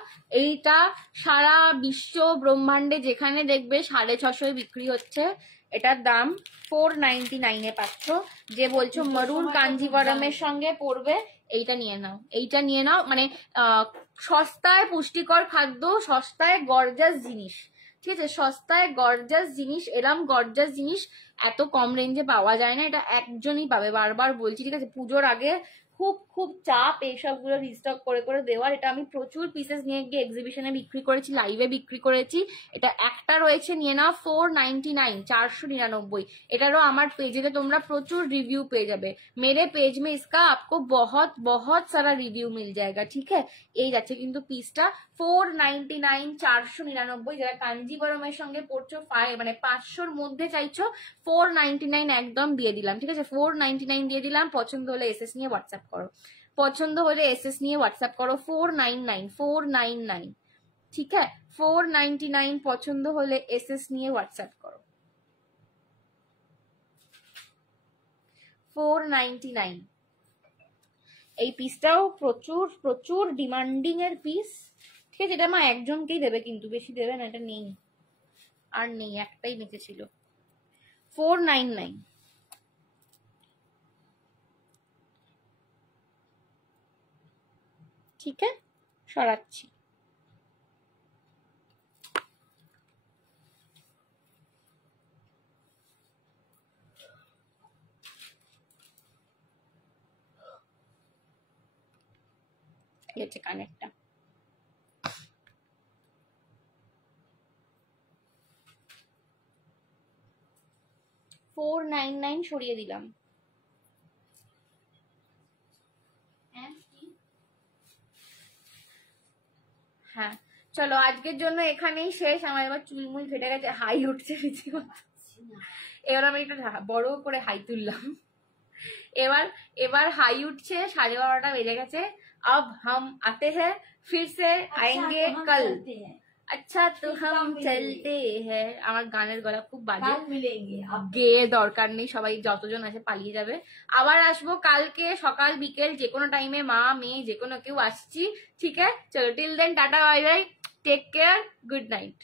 এইটা সারা বিশ্ব ব্রহ্মাণ্ডে যেখানে দেখবে 650 বিক্রি হচ্ছে, এটার দাম 499-এ পাচ্ছ। যে বলছো মারুন কাঞ্জিভারমের সঙ্গে পরবে, এইটা নিয়ে নাও, এইটা নিয়ে নাও। মানে সস্তায় পুষ্টিকর খাদ্য, সস্তায় গর্জাস জিনিস, ঠিক আছে, সস্তায় গর্জাস জিনিস। এরম গর্জাস জিনিস এত কম রেঞ্জে পাওয়া যায় না, এটা একজনই পাবে, বারবার বলছি, ঠিক আছে। পুজোর আগে খুব খুব চাপ এইসবগুলো রিস্টক করে করে দেওয়ার। এটা আমি প্রচুর পিসেস নিয়ে গিয়ে এক্সিবিশনে বিক্রি করেছি, লাইভে বিক্রি করেছি। এটা একটা রয়েছে, নিয়ে নাও, 499, 499। এটারও আমার পেজেতে তোমরা প্রচুর রিভিউ পেয়ে যাবে। মেরে পেজ মে इसका आपको बहुत बहुत सारा रिव्यू मिल जाएगा, ठीक है। এই যাচ্ছে কিন্তু পিসটা 499, 499। যারা কাঞ্জিভারমের সঙ্গে পড়ছো মানে 500-র মধ্যে চাইছো, 499 একদম দিয়ে দিলাম, ঠিক আছে, 499 দিয়ে দিলাম। পছন্দ হলে এসএস নিয়ে হোয়াটসঅ্যাপ করো, পছন্দ হলে এসএস নিয়ে হোয়াটসঅ্যাপ করো। 499, ঠিক আছে, 499 পছন্দ হলে এসএস নিয়ে হোয়াটসঅ্যাপ করো। 499 এই পিসটাও প্রচুর প্রচুর ডিমান্ডিং এর পিস, ঠিক আছে। এটা মা একজনকেই দেবে, কিন্তু বেশি দেবে না, এটা নেই আর নেই, একটাই বেঁচে ছিল। 499। ঠিক আছে, সরাচ্ছি। এই হচ্ছে কানেরটা। $499 সরিয়ে দিলাম। হ্যাঁ চলো, আজকের জন্য এখানেই শেষ। আমার এবার চুলমুল ফেটে গেছে, হাই উঠছে, এবার আমি একটু বড় করে হাই তুললাম। এবার হাই উঠছে, 12:30 বেজে গেছে। अब हम आते हैं, फिर से आएंगे कल। अच्छा तो हम चलते हैं। আমার গানের গলা খুব বাজে, গেয়ে দরকার নেই, সবাই যতজন আছে পালিয়ে যাবে। আবার আসবো কালকে সকাল বিকেল যে কোনো টাইমে, মা মেয়ে যে কোনো কেউ আসছি, ঠিক আছে। চলো, till then tata, bye bye, take care, good night.